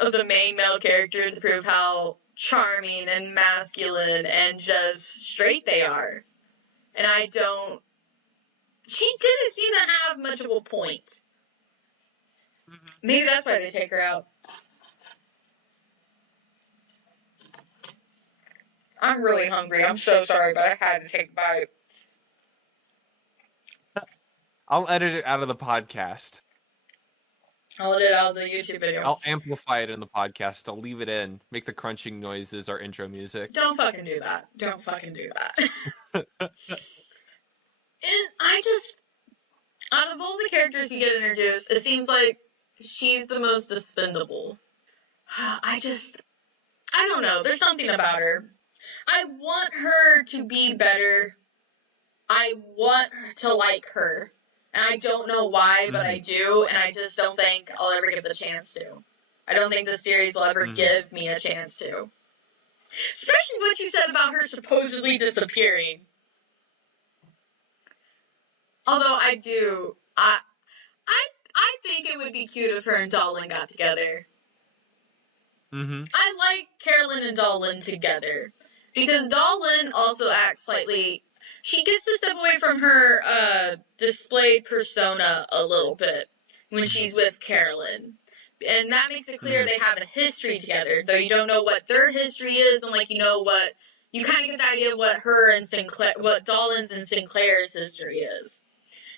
of the main male character to prove how charming and masculine and just straight they are. And she didn't seem to have much of a point. Maybe that's why they take her out. I'm really hungry. I'm so sorry, but I had to take a bite. I'll edit it out of the podcast. I'll edit out the YouTube video. I'll amplify it in the podcast. I'll leave it in. Make the crunching noises our intro music. Don't fucking do that. Don't fucking do that. Out of all the characters who get introduced, it seems like she's the most expendable. I don't know. There's something about her. I want her to be better. I want to like her. And I don't know why, but I do, and I just don't think I'll ever get the chance to. I don't think the series will ever give me a chance to. Especially what you said about her supposedly disappearing. Although I think it would be cute if her and Dalin got together. I like Carolyn and Dalin together. Because Dalin also acts slightly... She gets to step away from her displayed persona a little bit when she's with Carolyn. And that makes it clear they have a history together, though you don't know what their history is, and like you kind of get the idea of what Dalin's and Sinclair's history is.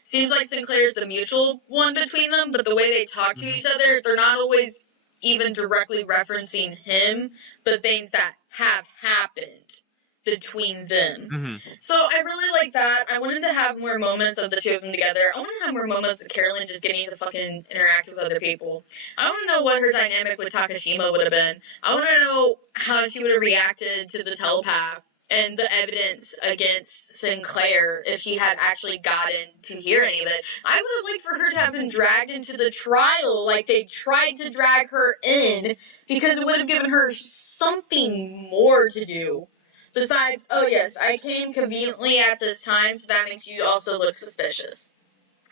Seems like Sinclair's the mutual one between them, but the way they talk to each other, they're not always even directly referencing him, but things that have happened between them. So I really like that. I wanted to have more moments of the two of them together. I want to have more moments of Carolyn just getting to fucking interact with other people. I want to know what her dynamic with Takashima would have been. I want to know how she would have reacted to the telepath and the evidence against Sinclair if she had actually gotten to hear any of it. I would have liked for her to have been dragged into the trial like they tried to drag her in, because it would have given her something more to do. Besides, oh yes, I came conveniently at this time, so that makes you also look suspicious.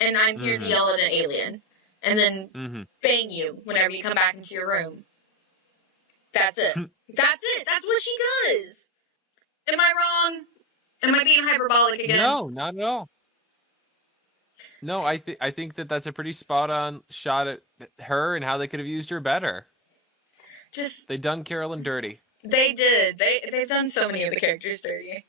And I'm here to yell at an alien. And then bang you whenever you come back into your room. That's it. That's it. That's what she does. Am I wrong? Am I being hyperbolic again? No, not at all. No, I think that's a pretty spot-on shot at her and how they could have used her better. They done Carolyn dirty. They did. They've done so many of the characters dirty.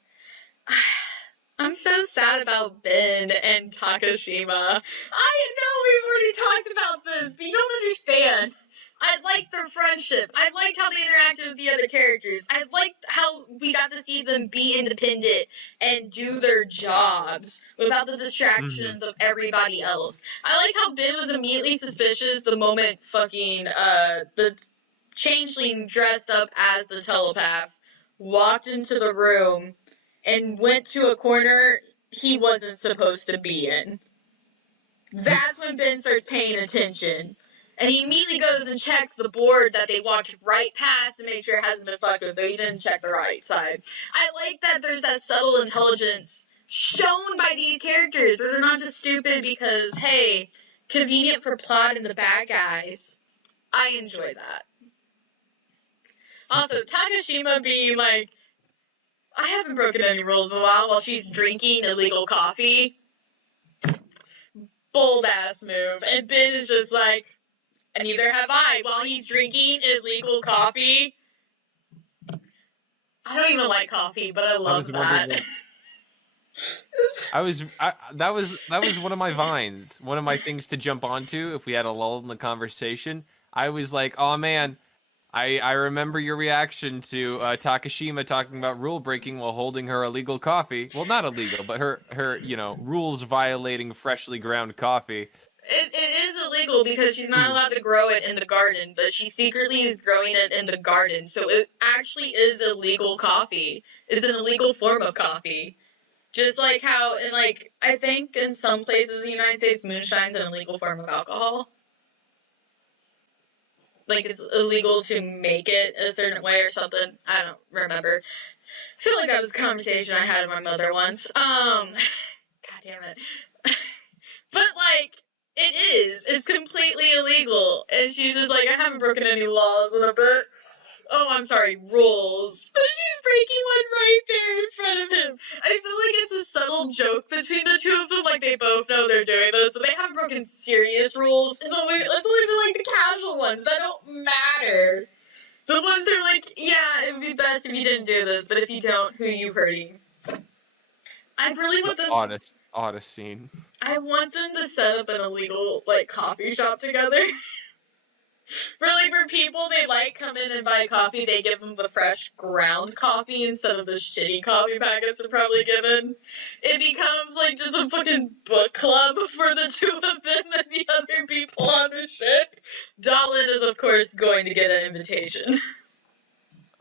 I'm so sad about Ben and Takashima. I know we've already talked about this, but you don't understand. I liked their friendship. I liked how they interacted with the other characters. I liked how we got to see them be independent and do their jobs without the distractions of everybody else. I like how Ben was immediately suspicious the moment fucking the changeling dressed up as the telepath walked into the room and went to a corner he wasn't supposed to be in. That's when Ben starts paying attention. And he immediately goes and checks the board that they walked right past to make sure it hasn't been fucked with, though he didn't check the right side. I like that there's that subtle intelligence shown by these characters, where they're not just stupid because, hey, convenient for plot and the bad guys. I enjoy that. Also, Takashima being like, I haven't broken any rules in a while she's drinking illegal coffee. Bold ass move. And Ben is just like, and neither have I, while he's drinking illegal coffee. I don't even like coffee, but I love that. That was one of my vines, one of my things to jump onto if we had a lull in the conversation. I was like, oh man, I remember your reaction to Takashima talking about rule breaking while holding her illegal coffee. Well, not illegal, but her rules violating freshly ground coffee. It is illegal because she's not allowed to grow it in the garden, but she secretly is growing it in the garden. So it actually is illegal coffee. It's an illegal form of coffee. Just like how, I think in some places in the United States, moonshine's an illegal form of alcohol. Like, it's illegal to make it a certain way or something. I don't remember. I feel like that was a conversation I had with my mother once. God damn it. But, it is. It's completely illegal. And she's just like, I haven't broken any laws in a bit. Oh, I'm sorry, rules. But she's breaking one right there in front of him. I feel like it's a subtle joke between the two of them. Like, they both know they're doing this, but they haven't broken serious rules. It's only been, the casual ones that don't matter. The ones that are like, yeah, it would be best if you didn't do this, but if you don't, who are you hurting? I really want them... Oddest scene. I want them to set up an illegal, coffee shop together. Where people, they, come in and buy coffee, they give them the fresh ground coffee instead of the shitty coffee packets they're probably given. It becomes, just a fucking book club for the two of them and the other people on the ship. Dalin is, of course, going to get an invitation.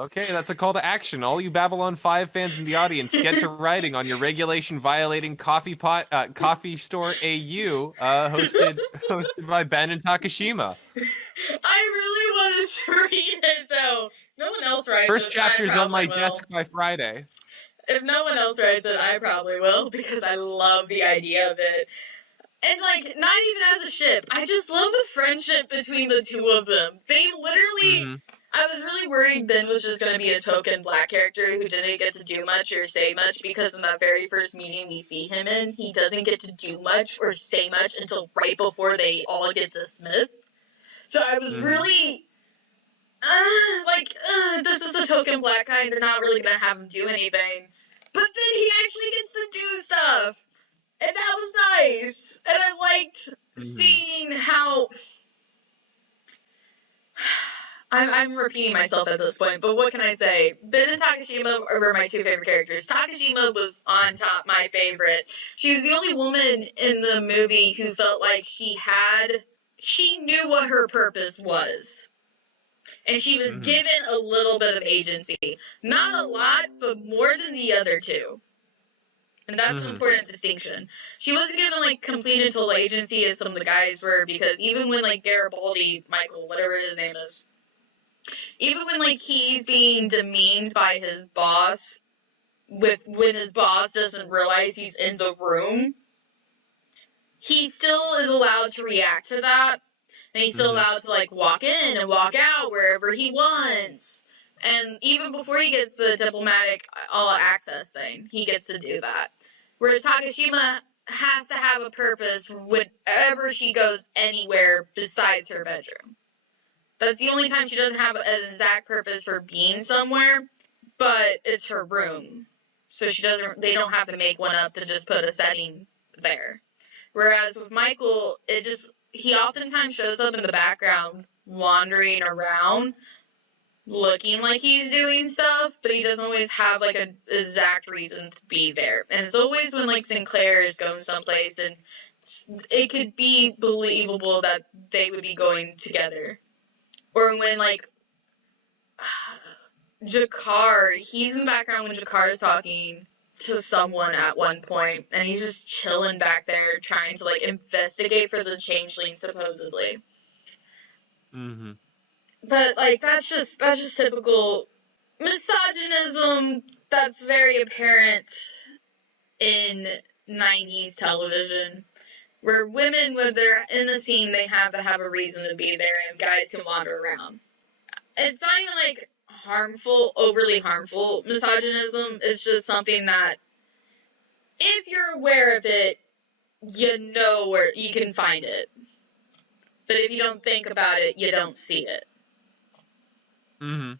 Okay, that's a call to action. All you Babylon 5 fans in the audience, get to writing on your regulation-violating coffee store AU, hosted by Ben and Takashima. I really wanted to read it, though. No one else writes First it. chapter's on my desk by Friday. If no one else writes it, I probably will, because I love the idea of it. And, not even as a ship. I just love the friendship between the two of them. They literally... Mm-hmm. I was really worried Ben was just going to be a token black character who didn't get to do much or say much, because in that very first meeting we see him in, he doesn't get to do much or say much until right before they all get dismissed. So I was really... this is a token black guy, and they're not really going to have him do anything. But then he actually gets to do stuff! And that was nice! And I liked seeing how... I'm repeating myself at this point, but what can I say? Ben and Takashima were my two favorite characters. Takashima was on top, my favorite. She was the only woman in the movie who felt like she knew what her purpose was. And she was given a little bit of agency. Not a lot, but more than the other two. And that's an important distinction. She wasn't given, complete and total agency as some of the guys were, because even when, Garibaldi, Michael, whatever his name is, even when, he's being demeaned by his boss, when his boss doesn't realize he's in the room, he still is allowed to react to that, and he's still allowed to, walk in and walk out wherever he wants. And even before he gets the diplomatic all-access thing, he gets to do that. Whereas Takashima has to have a purpose whenever she goes anywhere besides her bedroom. That's the only time she doesn't have an exact purpose for being somewhere, but it's her room. So they don't have to make one up to just put a setting there. Whereas with Michael, he oftentimes shows up in the background, wandering around, looking like he's doing stuff, but he doesn't always have, an exact reason to be there. And it's always when, Sinclair is going someplace, and it could be believable that they would be going together. Or when, Jakar, he's in the background when Jakar is talking to someone at one point, and he's just chilling back there trying to, investigate for the changeling, supposedly. Mm-hmm. But, that's just typical misogynism that's very apparent in 90s television. Where women, when they're in a scene, they have to have a reason to be there, and guys can wander around. It's not even, overly harmful misogynism. It's just something that, if you're aware of it, you know where you can find it. But if you don't think about it, you don't see it. Mm-hmm.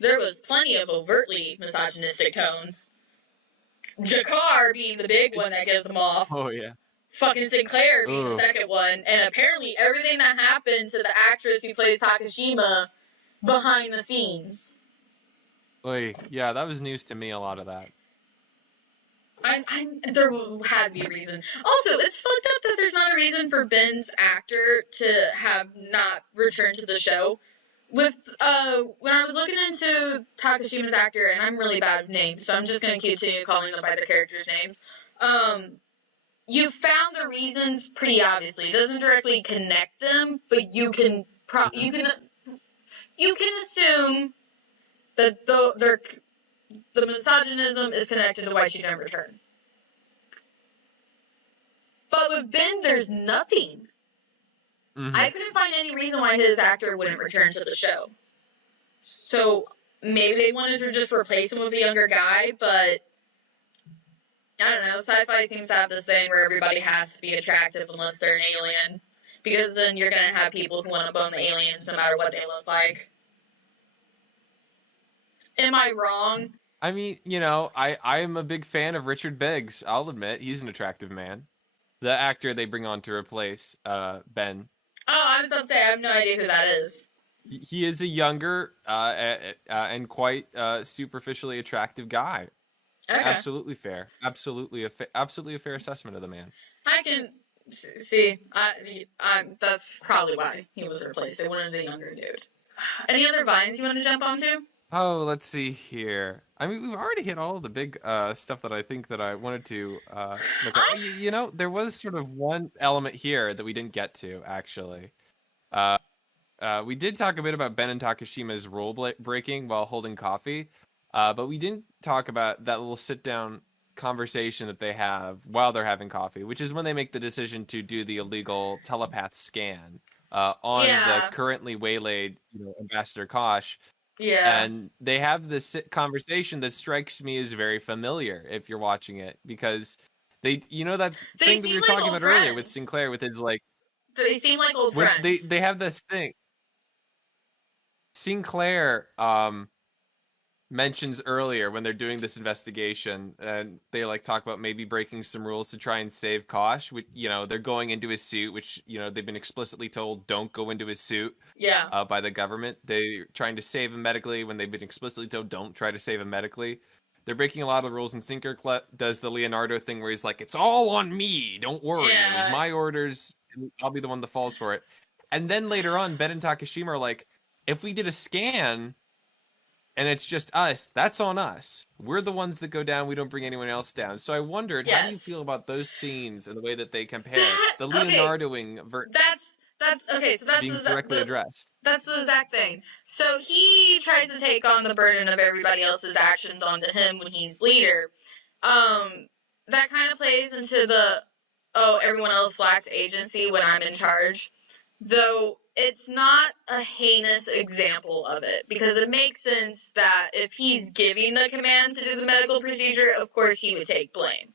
There was plenty of overtly misogynistic tones. Jakar being the big one that gives them off. Oh, yeah. Fucking Sinclair being the second one. And apparently everything that happened to the actress who plays Takashima behind the scenes. Oy, yeah, that was news to me, a lot of that. There had to be a reason. Also, it's fucked up that there's not a reason for Ben's actor to have not returned to the show. With when I was looking into Takashima's actor, and I'm really bad with names, so I'm just gonna continue calling them by their characters' names. You found the reasons pretty obviously. It doesn't directly connect them, but you can you can assume that the misogynism is connected to why she didn't return. But with Ben, there's nothing. Mhm. I couldn't find any reason why his actor wouldn't return to the show. So maybe they wanted to just replace him with a younger guy, but I don't know. Sci-fi seems to have this thing where everybody has to be attractive unless they're an alien. Because then you're going to have people who want to bone the aliens no matter what they look like. Am I wrong? I mean, I'm a big fan of Richard Biggs. I'll admit, he's an attractive man. The actor they bring on to replace Ben. Oh, I was about to say, I have no idea who that is. He is a younger and quite superficially attractive guy. Okay. Absolutely fair. Absolutely a fair assessment of the man. I can see. That's probably why he was replaced. They wanted a younger dude. Any other vines you want to jump onto? Oh, let's see here. I mean, we've already hit all of the big stuff that I think that I wanted to look at. There was sort of one element here that we didn't get to, actually. We did talk a bit about Ben and Takashima's rule breaking while holding coffee, but we didn't talk about that little sit-down conversation that they have while they're having coffee, which is when they make the decision to do the illegal telepath scan on the currently waylaid Ambassador Kosh. Yeah. And they have this conversation that strikes me as very familiar if you're watching it, because that thing that we were talking about earlier with Sinclair, with his they seem like old friends. They have this thing. Sinclair mentions earlier when they're doing this investigation, and they talk about maybe breaking some rules to try and save Kosh. Which, they're going into his suit, which they've been explicitly told don't go into his suit. Yeah. By the government, they're trying to save him medically when they've been explicitly told don't try to save him medically. They're breaking a lot of rules, and Sinclair does the Leonardo thing where he's like, "It's all on me. Don't worry. It was my orders. I'll be the one that falls for it." And then later on, Ben and Takashima are like, "If we did a scan and it's just us, that's on us. We're the ones that go down. We don't bring anyone else down." So I wondered, how do you feel about those scenes and the way that they compare the Leonardoing That's okay. So that's being directly addressed. That's the exact thing. So he tries to take on the burden of everybody else's actions onto him when he's leader. That kind of plays into the everyone else lacks agency when I'm in charge. Though it's not a heinous example of it, because it makes sense that if he's giving the command to do the medical procedure, of course he would take blame.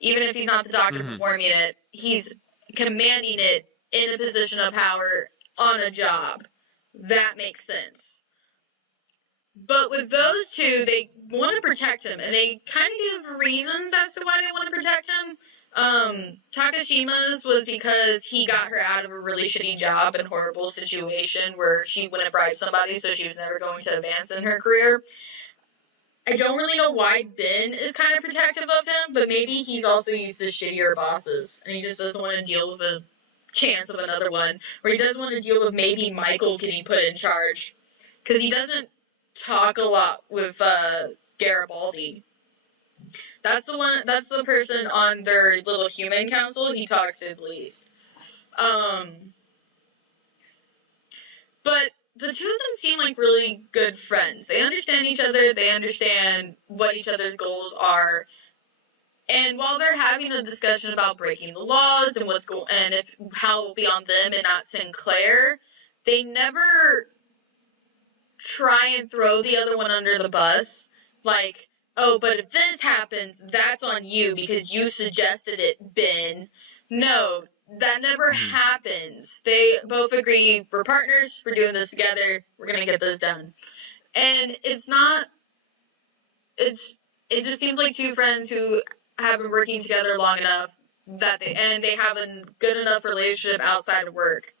Even if he's not the doctor performing it, he's commanding it in a position of power on a job. That makes sense. But with those two, they want to protect him, and they kind of give reasons as to why they want to protect him. Takashima's was because he got her out of a really shitty job and horrible situation where she wouldn't bribe somebody, so she was never going to advance in her career. I don't really know why Ben is kind of protective of him, but maybe he's also used to shittier bosses, and he just doesn't want to deal with a chance of another one, or he doesn't want to deal with maybe Michael getting put in charge, because he doesn't talk a lot with Garibaldi. That's the person on their little human council he talks to the least. But the two of them seem like really good friends. They understand each other, they understand what each other's goals are. And while they're having a discussion about breaking the laws and how it will be on them and not Sinclair, they never try and throw the other one under the bus. Like, oh, but if this happens, that's on you because you suggested it, Ben. No, that never happens. They both agree, we're partners, we're doing this together, we're gonna get this done. And it just seems like two friends who have been working together long enough that they have a good enough relationship outside of work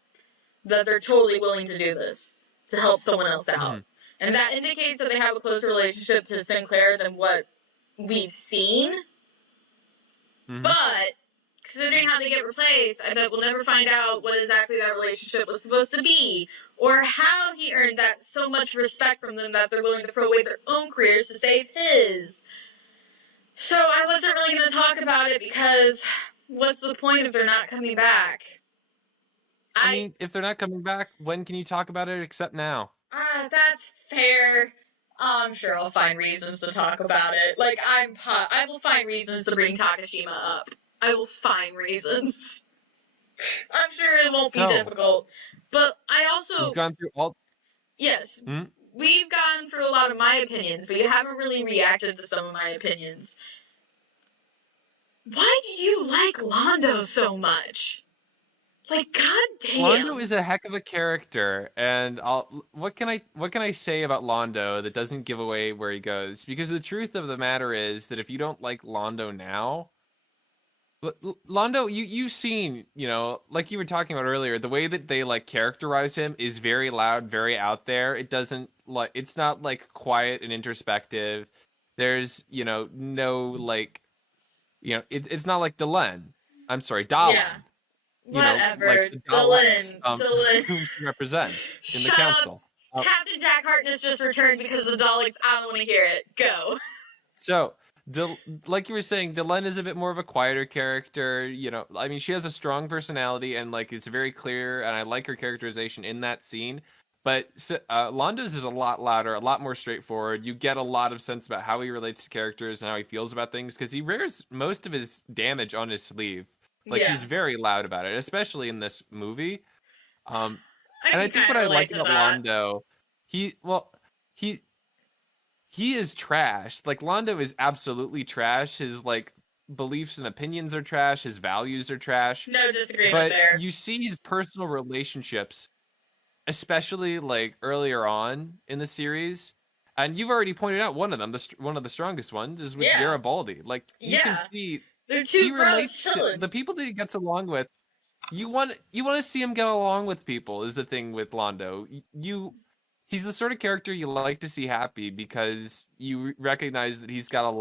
that they're totally willing to do this. to help someone else out. Mm-hmm. And that indicates that they have a closer relationship to Sinclair than what we've seen. Mm-hmm. But considering how they get replaced, I bet we'll never find out what exactly that relationship was supposed to be, or how he earned that so much respect from them that they're willing to throw away their own careers to save his. So I wasn't really going to talk about it because what's the point if they're not coming back? I mean, if they're not coming back, when can you talk about it except now? That's fair. I'm sure I'll find reasons to talk about it. Like, I will find reasons to bring Takashima up. I will find reasons. I'm sure it won't be So, difficult. But I also... You've gone through all... Yes. Hmm? We've gone through a lot of my opinions, but you haven't really reacted to some of my opinions. Why do you like Londo so much? Like, goddamn. Londo is a heck of a character, and what can I say about Londo that doesn't give away where he goes? Because the truth of the matter is that if you don't like Londo now, Londo, you've seen, you know, like you were talking about earlier, the way that they like characterize him is very loud, very out there. It doesn't like, it's not like quiet and introspective. There's, you know, no like, you know, it's not like Delenn. I'm sorry, Dahlen. Yeah. You know, Whatever. like the Daleks, whom she represents in the Shut council. Captain Jack Harkness just returned because of the Daleks. I don't want to hear it. Go. So, like you were saying, Delenn is a bit more of a quieter character. You know, I mean, she has a strong personality and like it's very clear, and I like her characterization in that scene. But Londo's is a lot louder, a lot more straightforward. You get a lot of sense about how he relates to characters and how he feels about things because he wears most of his damage on his sleeve. Like Yeah. he's very loud about it, especially in this movie. And I can think what kinda I like relate to about that. Londo, he is trash. Like Londo is absolutely trash. His like beliefs and opinions are trash. His values are trash. No disagreement But there. you see his personal relationships, especially like earlier on in the series, and you've already pointed out one of them. One of the strongest ones is with Yeah. Garibaldi. Like you can Yeah. see They're he two bros relates to chilling. the people that he gets along with. You want to see him get along with people is the thing with Londo. He's the sort of character you like to see happy because you recognize that he's got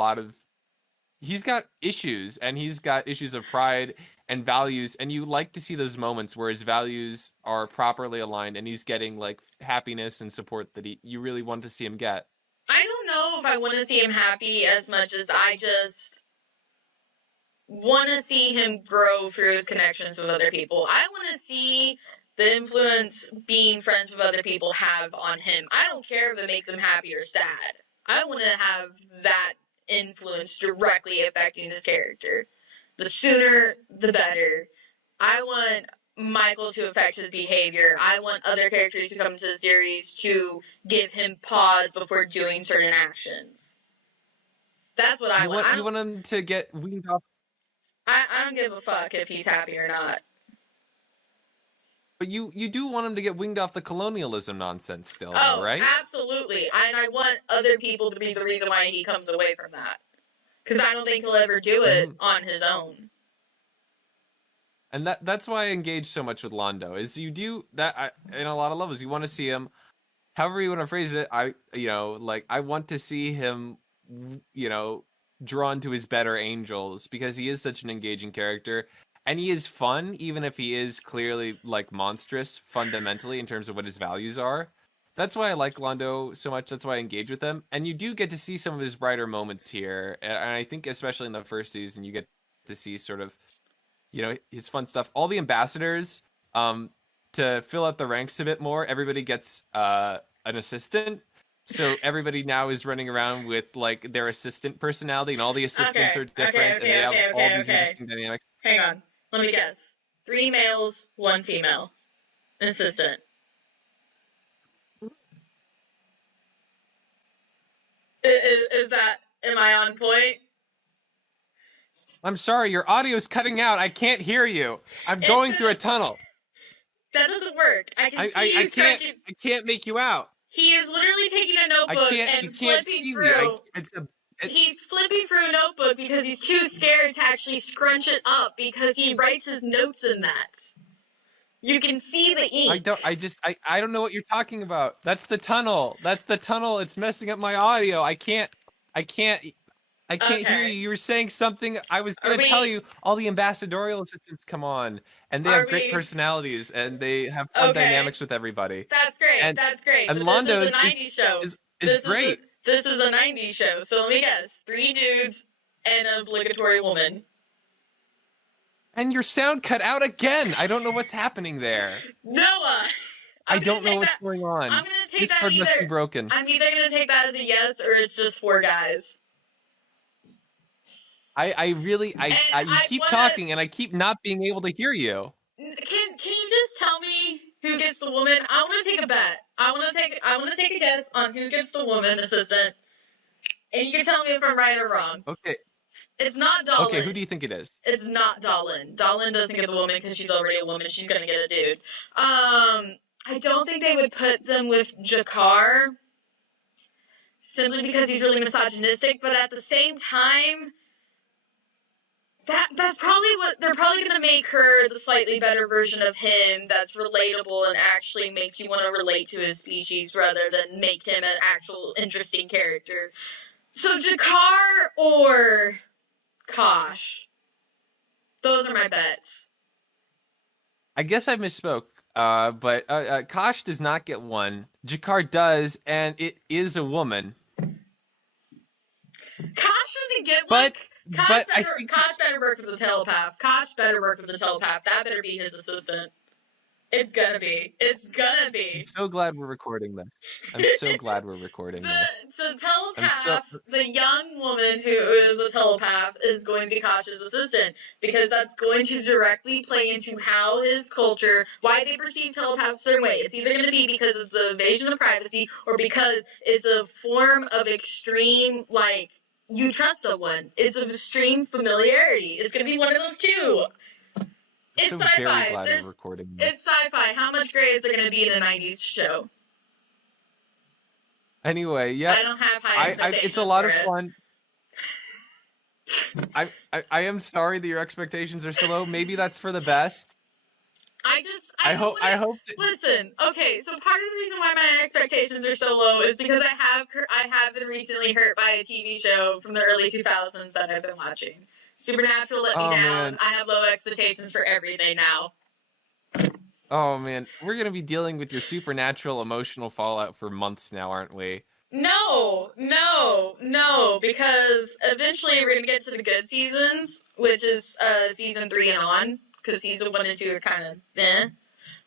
issues, and he's got issues of pride and values, and you like to see those moments where his values are properly aligned and he's getting like happiness and support that you really want to see him get. I don't know if I want to see him happy as much as I just want to see him grow through his connections with other people. I want to see the influence being friends with other people have on him. I don't care if it makes him happy or sad. I want to have that influence directly affecting his character. The sooner, the better. I want Michael to affect his behavior. I want other characters who come into the series to give him pause before doing certain actions. That's what I want. You want him to get weaned off. I don't give a fuck if he's happy or not. But you do want him to get winged off the colonialism nonsense still, Oh, though, right? absolutely. And I want other people to be the reason why he comes away from that. Because I don't think he'll ever do it on his own. And that's why I engage so much with Londo, is you do that in a lot of levels. You want to see him, however you want to phrase it. I want to see him, drawn to his better angels because he is such an engaging character. And he is fun, even if he is clearly like monstrous fundamentally in terms of what his values are. That's why I like Londo so much. That's why I engage with him. And you do get to see some of his brighter moments here. And I think especially in the first season, you get to see sort of, his fun stuff. All the ambassadors, to fill out the ranks a bit more, everybody gets an assistant. So everybody now is running around with like their assistant personality, and all the assistants are different, and they have all these interesting dynamics. Hang on. Let me guess. 3 males, 1 female. An assistant. Am I on point? I'm sorry, your audio's cutting out. I can't hear you. I'm going through a tunnel. That doesn't work. I can see you stretching. I can't make you out. He is literally taking a notebook and flipping through. He's flipping through a notebook because he's too scared to actually scrunch it up because he writes his notes in that. You can see the ink. I don't know what you're talking about. That's the tunnel. That's the tunnel. It's messing up my audio. I can't hear Okay. you. You were saying something. I was Are gonna tell we? you all the ambassadorial assistants come on, and they Are have great we? personalities, and they have fun Okay. dynamics with everybody. That's great. And That's great. and But this is Londo a '90s show. is great. This is a '90s show. So let me guess: 3 dudes and an obligatory woman. And your sound cut out again. I don't know what's happening there. Noah. I I'm gonna don't know take what's that. going on. I'm gonna take that Discord must be either. broken. I'm either gonna take that as a yes or it's just 4 guys. You keep talking and I keep not being able to hear you. Can you just tell me who gets the woman? I want to take a bet. I want to take a guess on who gets the woman assistant, and you can tell me if I'm right or wrong. Okay. It's not Dolan. Okay, who do you think it is? It's not Dolan. Dolan doesn't get the woman because she's already a woman. She's gonna get a dude. I don't think they would put them with Jakar simply because he's really misogynistic. But at the same time, that's probably what they're probably gonna make her the slightly better version of him that's relatable and actually makes you want to relate to his species rather than make him an actual interesting character. So Jakar or Kosh. Those are my bets. I guess I misspoke. But Kosh does not get one. Jakar does, and it is a woman. Kosh doesn't get one. Kosh better work with the telepath. Kosh better work with the telepath. That better be his assistant. It's gonna be. I'm so glad we're recording this. So telepath, the young woman who is a telepath is going to be Kosh's assistant because that's going to directly play into how his culture, why they perceive telepaths a certain way. It's either going to be because it's an invasion of privacy or because it's a form of extreme, like, you trust someone. It's of extreme familiarity. It's going to be one of those two. It's so sci-fi. Very glad we're recording this. It's sci-fi. How much gray is there going to be in a '90s show? Anyway, yeah. I don't have high expectations. It's a lot of fun. I am sorry that your expectations are so low. Maybe that's for the best. I hope. Listen, okay. So part of the reason why my expectations are so low is because I have been recently hurt by a TV show from the early 2000s that I've been watching. Supernatural let me down. Man. I have low expectations for everything now. Oh man, we're gonna be dealing with your supernatural emotional fallout for months now, aren't we? No, because eventually we're gonna get to the good seasons, which is season 3 and on, because season 1 and 2 are kind of eh.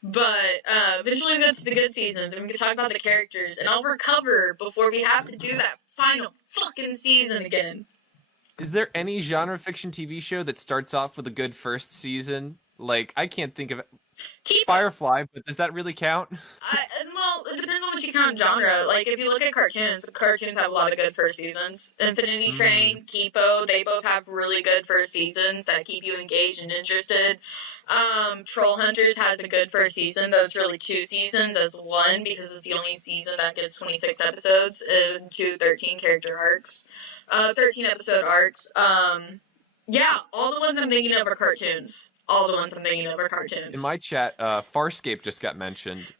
But eventually we get to the good seasons, and we can talk about the characters, and I'll recover before we have to do that final fucking season again. Is there any genre fiction TV show that starts off with a good first season? Like, I can't think of it. Firefly, but does that really count? Well, it depends on what you count genre. Like, if you look at cartoons have a lot of good first seasons. Infinity Train, Kipo, they both have really good first seasons that keep you engaged and interested. Troll Hunters has a good first season, though it's really 2 seasons as one, because it's the only season that gets 26 episodes into 13 character arcs. 13 episode arcs. Yeah, all the ones I'm thinking of are cartoons. In my chat, Farscape just got mentioned.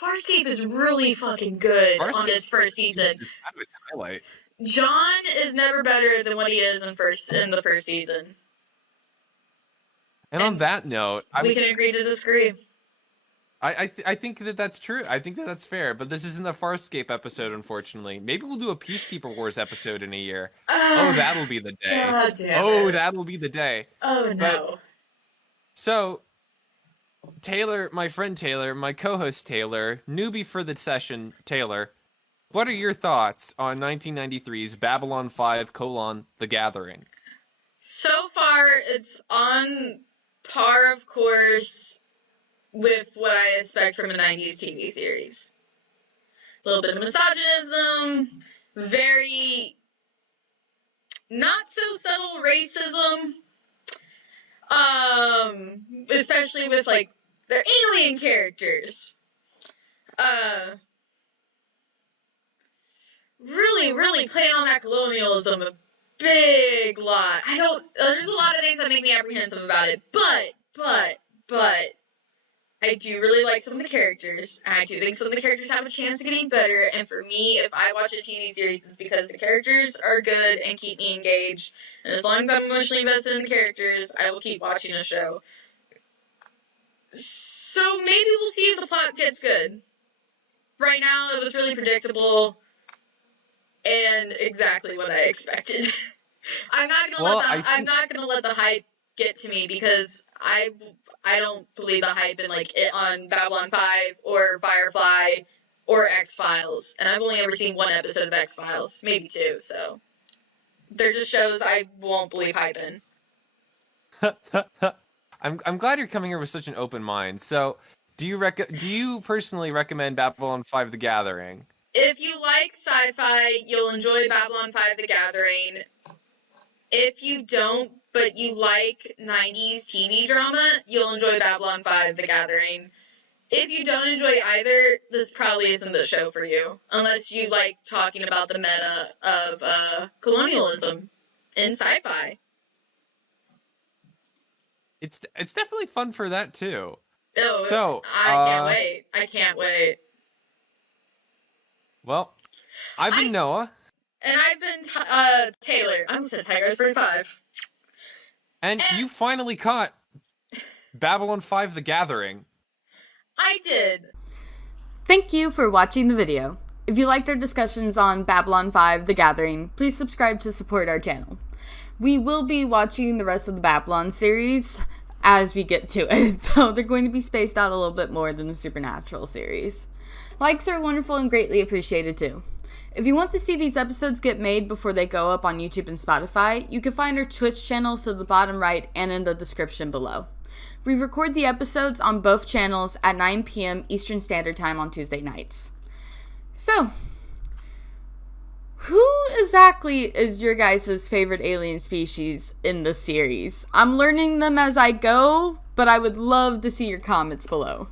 Farscape is really fucking good on its first season. It's kind of a highlight. John is never better than what he is in the first season. And on that note, we can agree to disagree. I think that's true. I think that's fair. But this isn't the Farscape episode, unfortunately. Maybe we'll do a Peacekeeper Wars episode in a year. That'll be the day. God damn it. That'll be the day. Oh, no. So, Taylor, my friend Taylor, my co-host Taylor, newbie for the session, Taylor, what are your thoughts on 1993's Babylon 5: The Gathering? So far, it's on par, of course, with what I expect from a 90s TV series. A little bit of misogynism, very not so subtle racism, especially with, like, their alien characters. Really playing on that colonialism a big lot. There's a lot of things that make me apprehensive about it, but but I do really like some of the characters. I do think some of the characters have a chance of getting better. And for me, if I watch a TV series, it's because the characters are good and keep me engaged. And as long as I'm emotionally invested in the characters, I will keep watching a show. So maybe we'll see if the plot gets good. Right now, it was really predictable and exactly what I expected. I'm not gonna let the hype get to me because I don't believe the hype in like it on Babylon 5 or Firefly or X-Files, and I've only ever seen one episode of X-Files, maybe two. So they're just shows I won't believe hype in. I'm glad you're coming here with such an open mind. So, do you personally recommend Babylon 5: The Gathering? If you like sci-fi, you'll enjoy Babylon 5: The Gathering. If you don't, but you like 90s TV drama, you'll enjoy Babylon 5: The Gathering. If you don't enjoy either, this probably isn't the show for you. Unless you like talking about the meta of colonialism in sci-fi. It's definitely fun for that too. Oh, So, I can't wait. Well, I've been Noah. And I've been Taylor. I'm said Tiger's 35. And you finally caught Babylon 5: The Gathering. I did. Thank you for watching the video. If you liked our discussions on Babylon 5: The Gathering, please subscribe to support our channel. We will be watching the rest of the Babylon series as we get to it, though they're going to be spaced out a little bit more than the Supernatural series. Likes are wonderful and greatly appreciated too. If you want to see these episodes get made before they go up on YouTube and Spotify, you can find our Twitch channels to the bottom right and in the description below. We record the episodes on both channels at 9 p.m. Eastern Standard Time on Tuesday nights. So, who exactly is your guys' favorite alien species in the series? I'm learning them as I go, but I would love to see your comments below.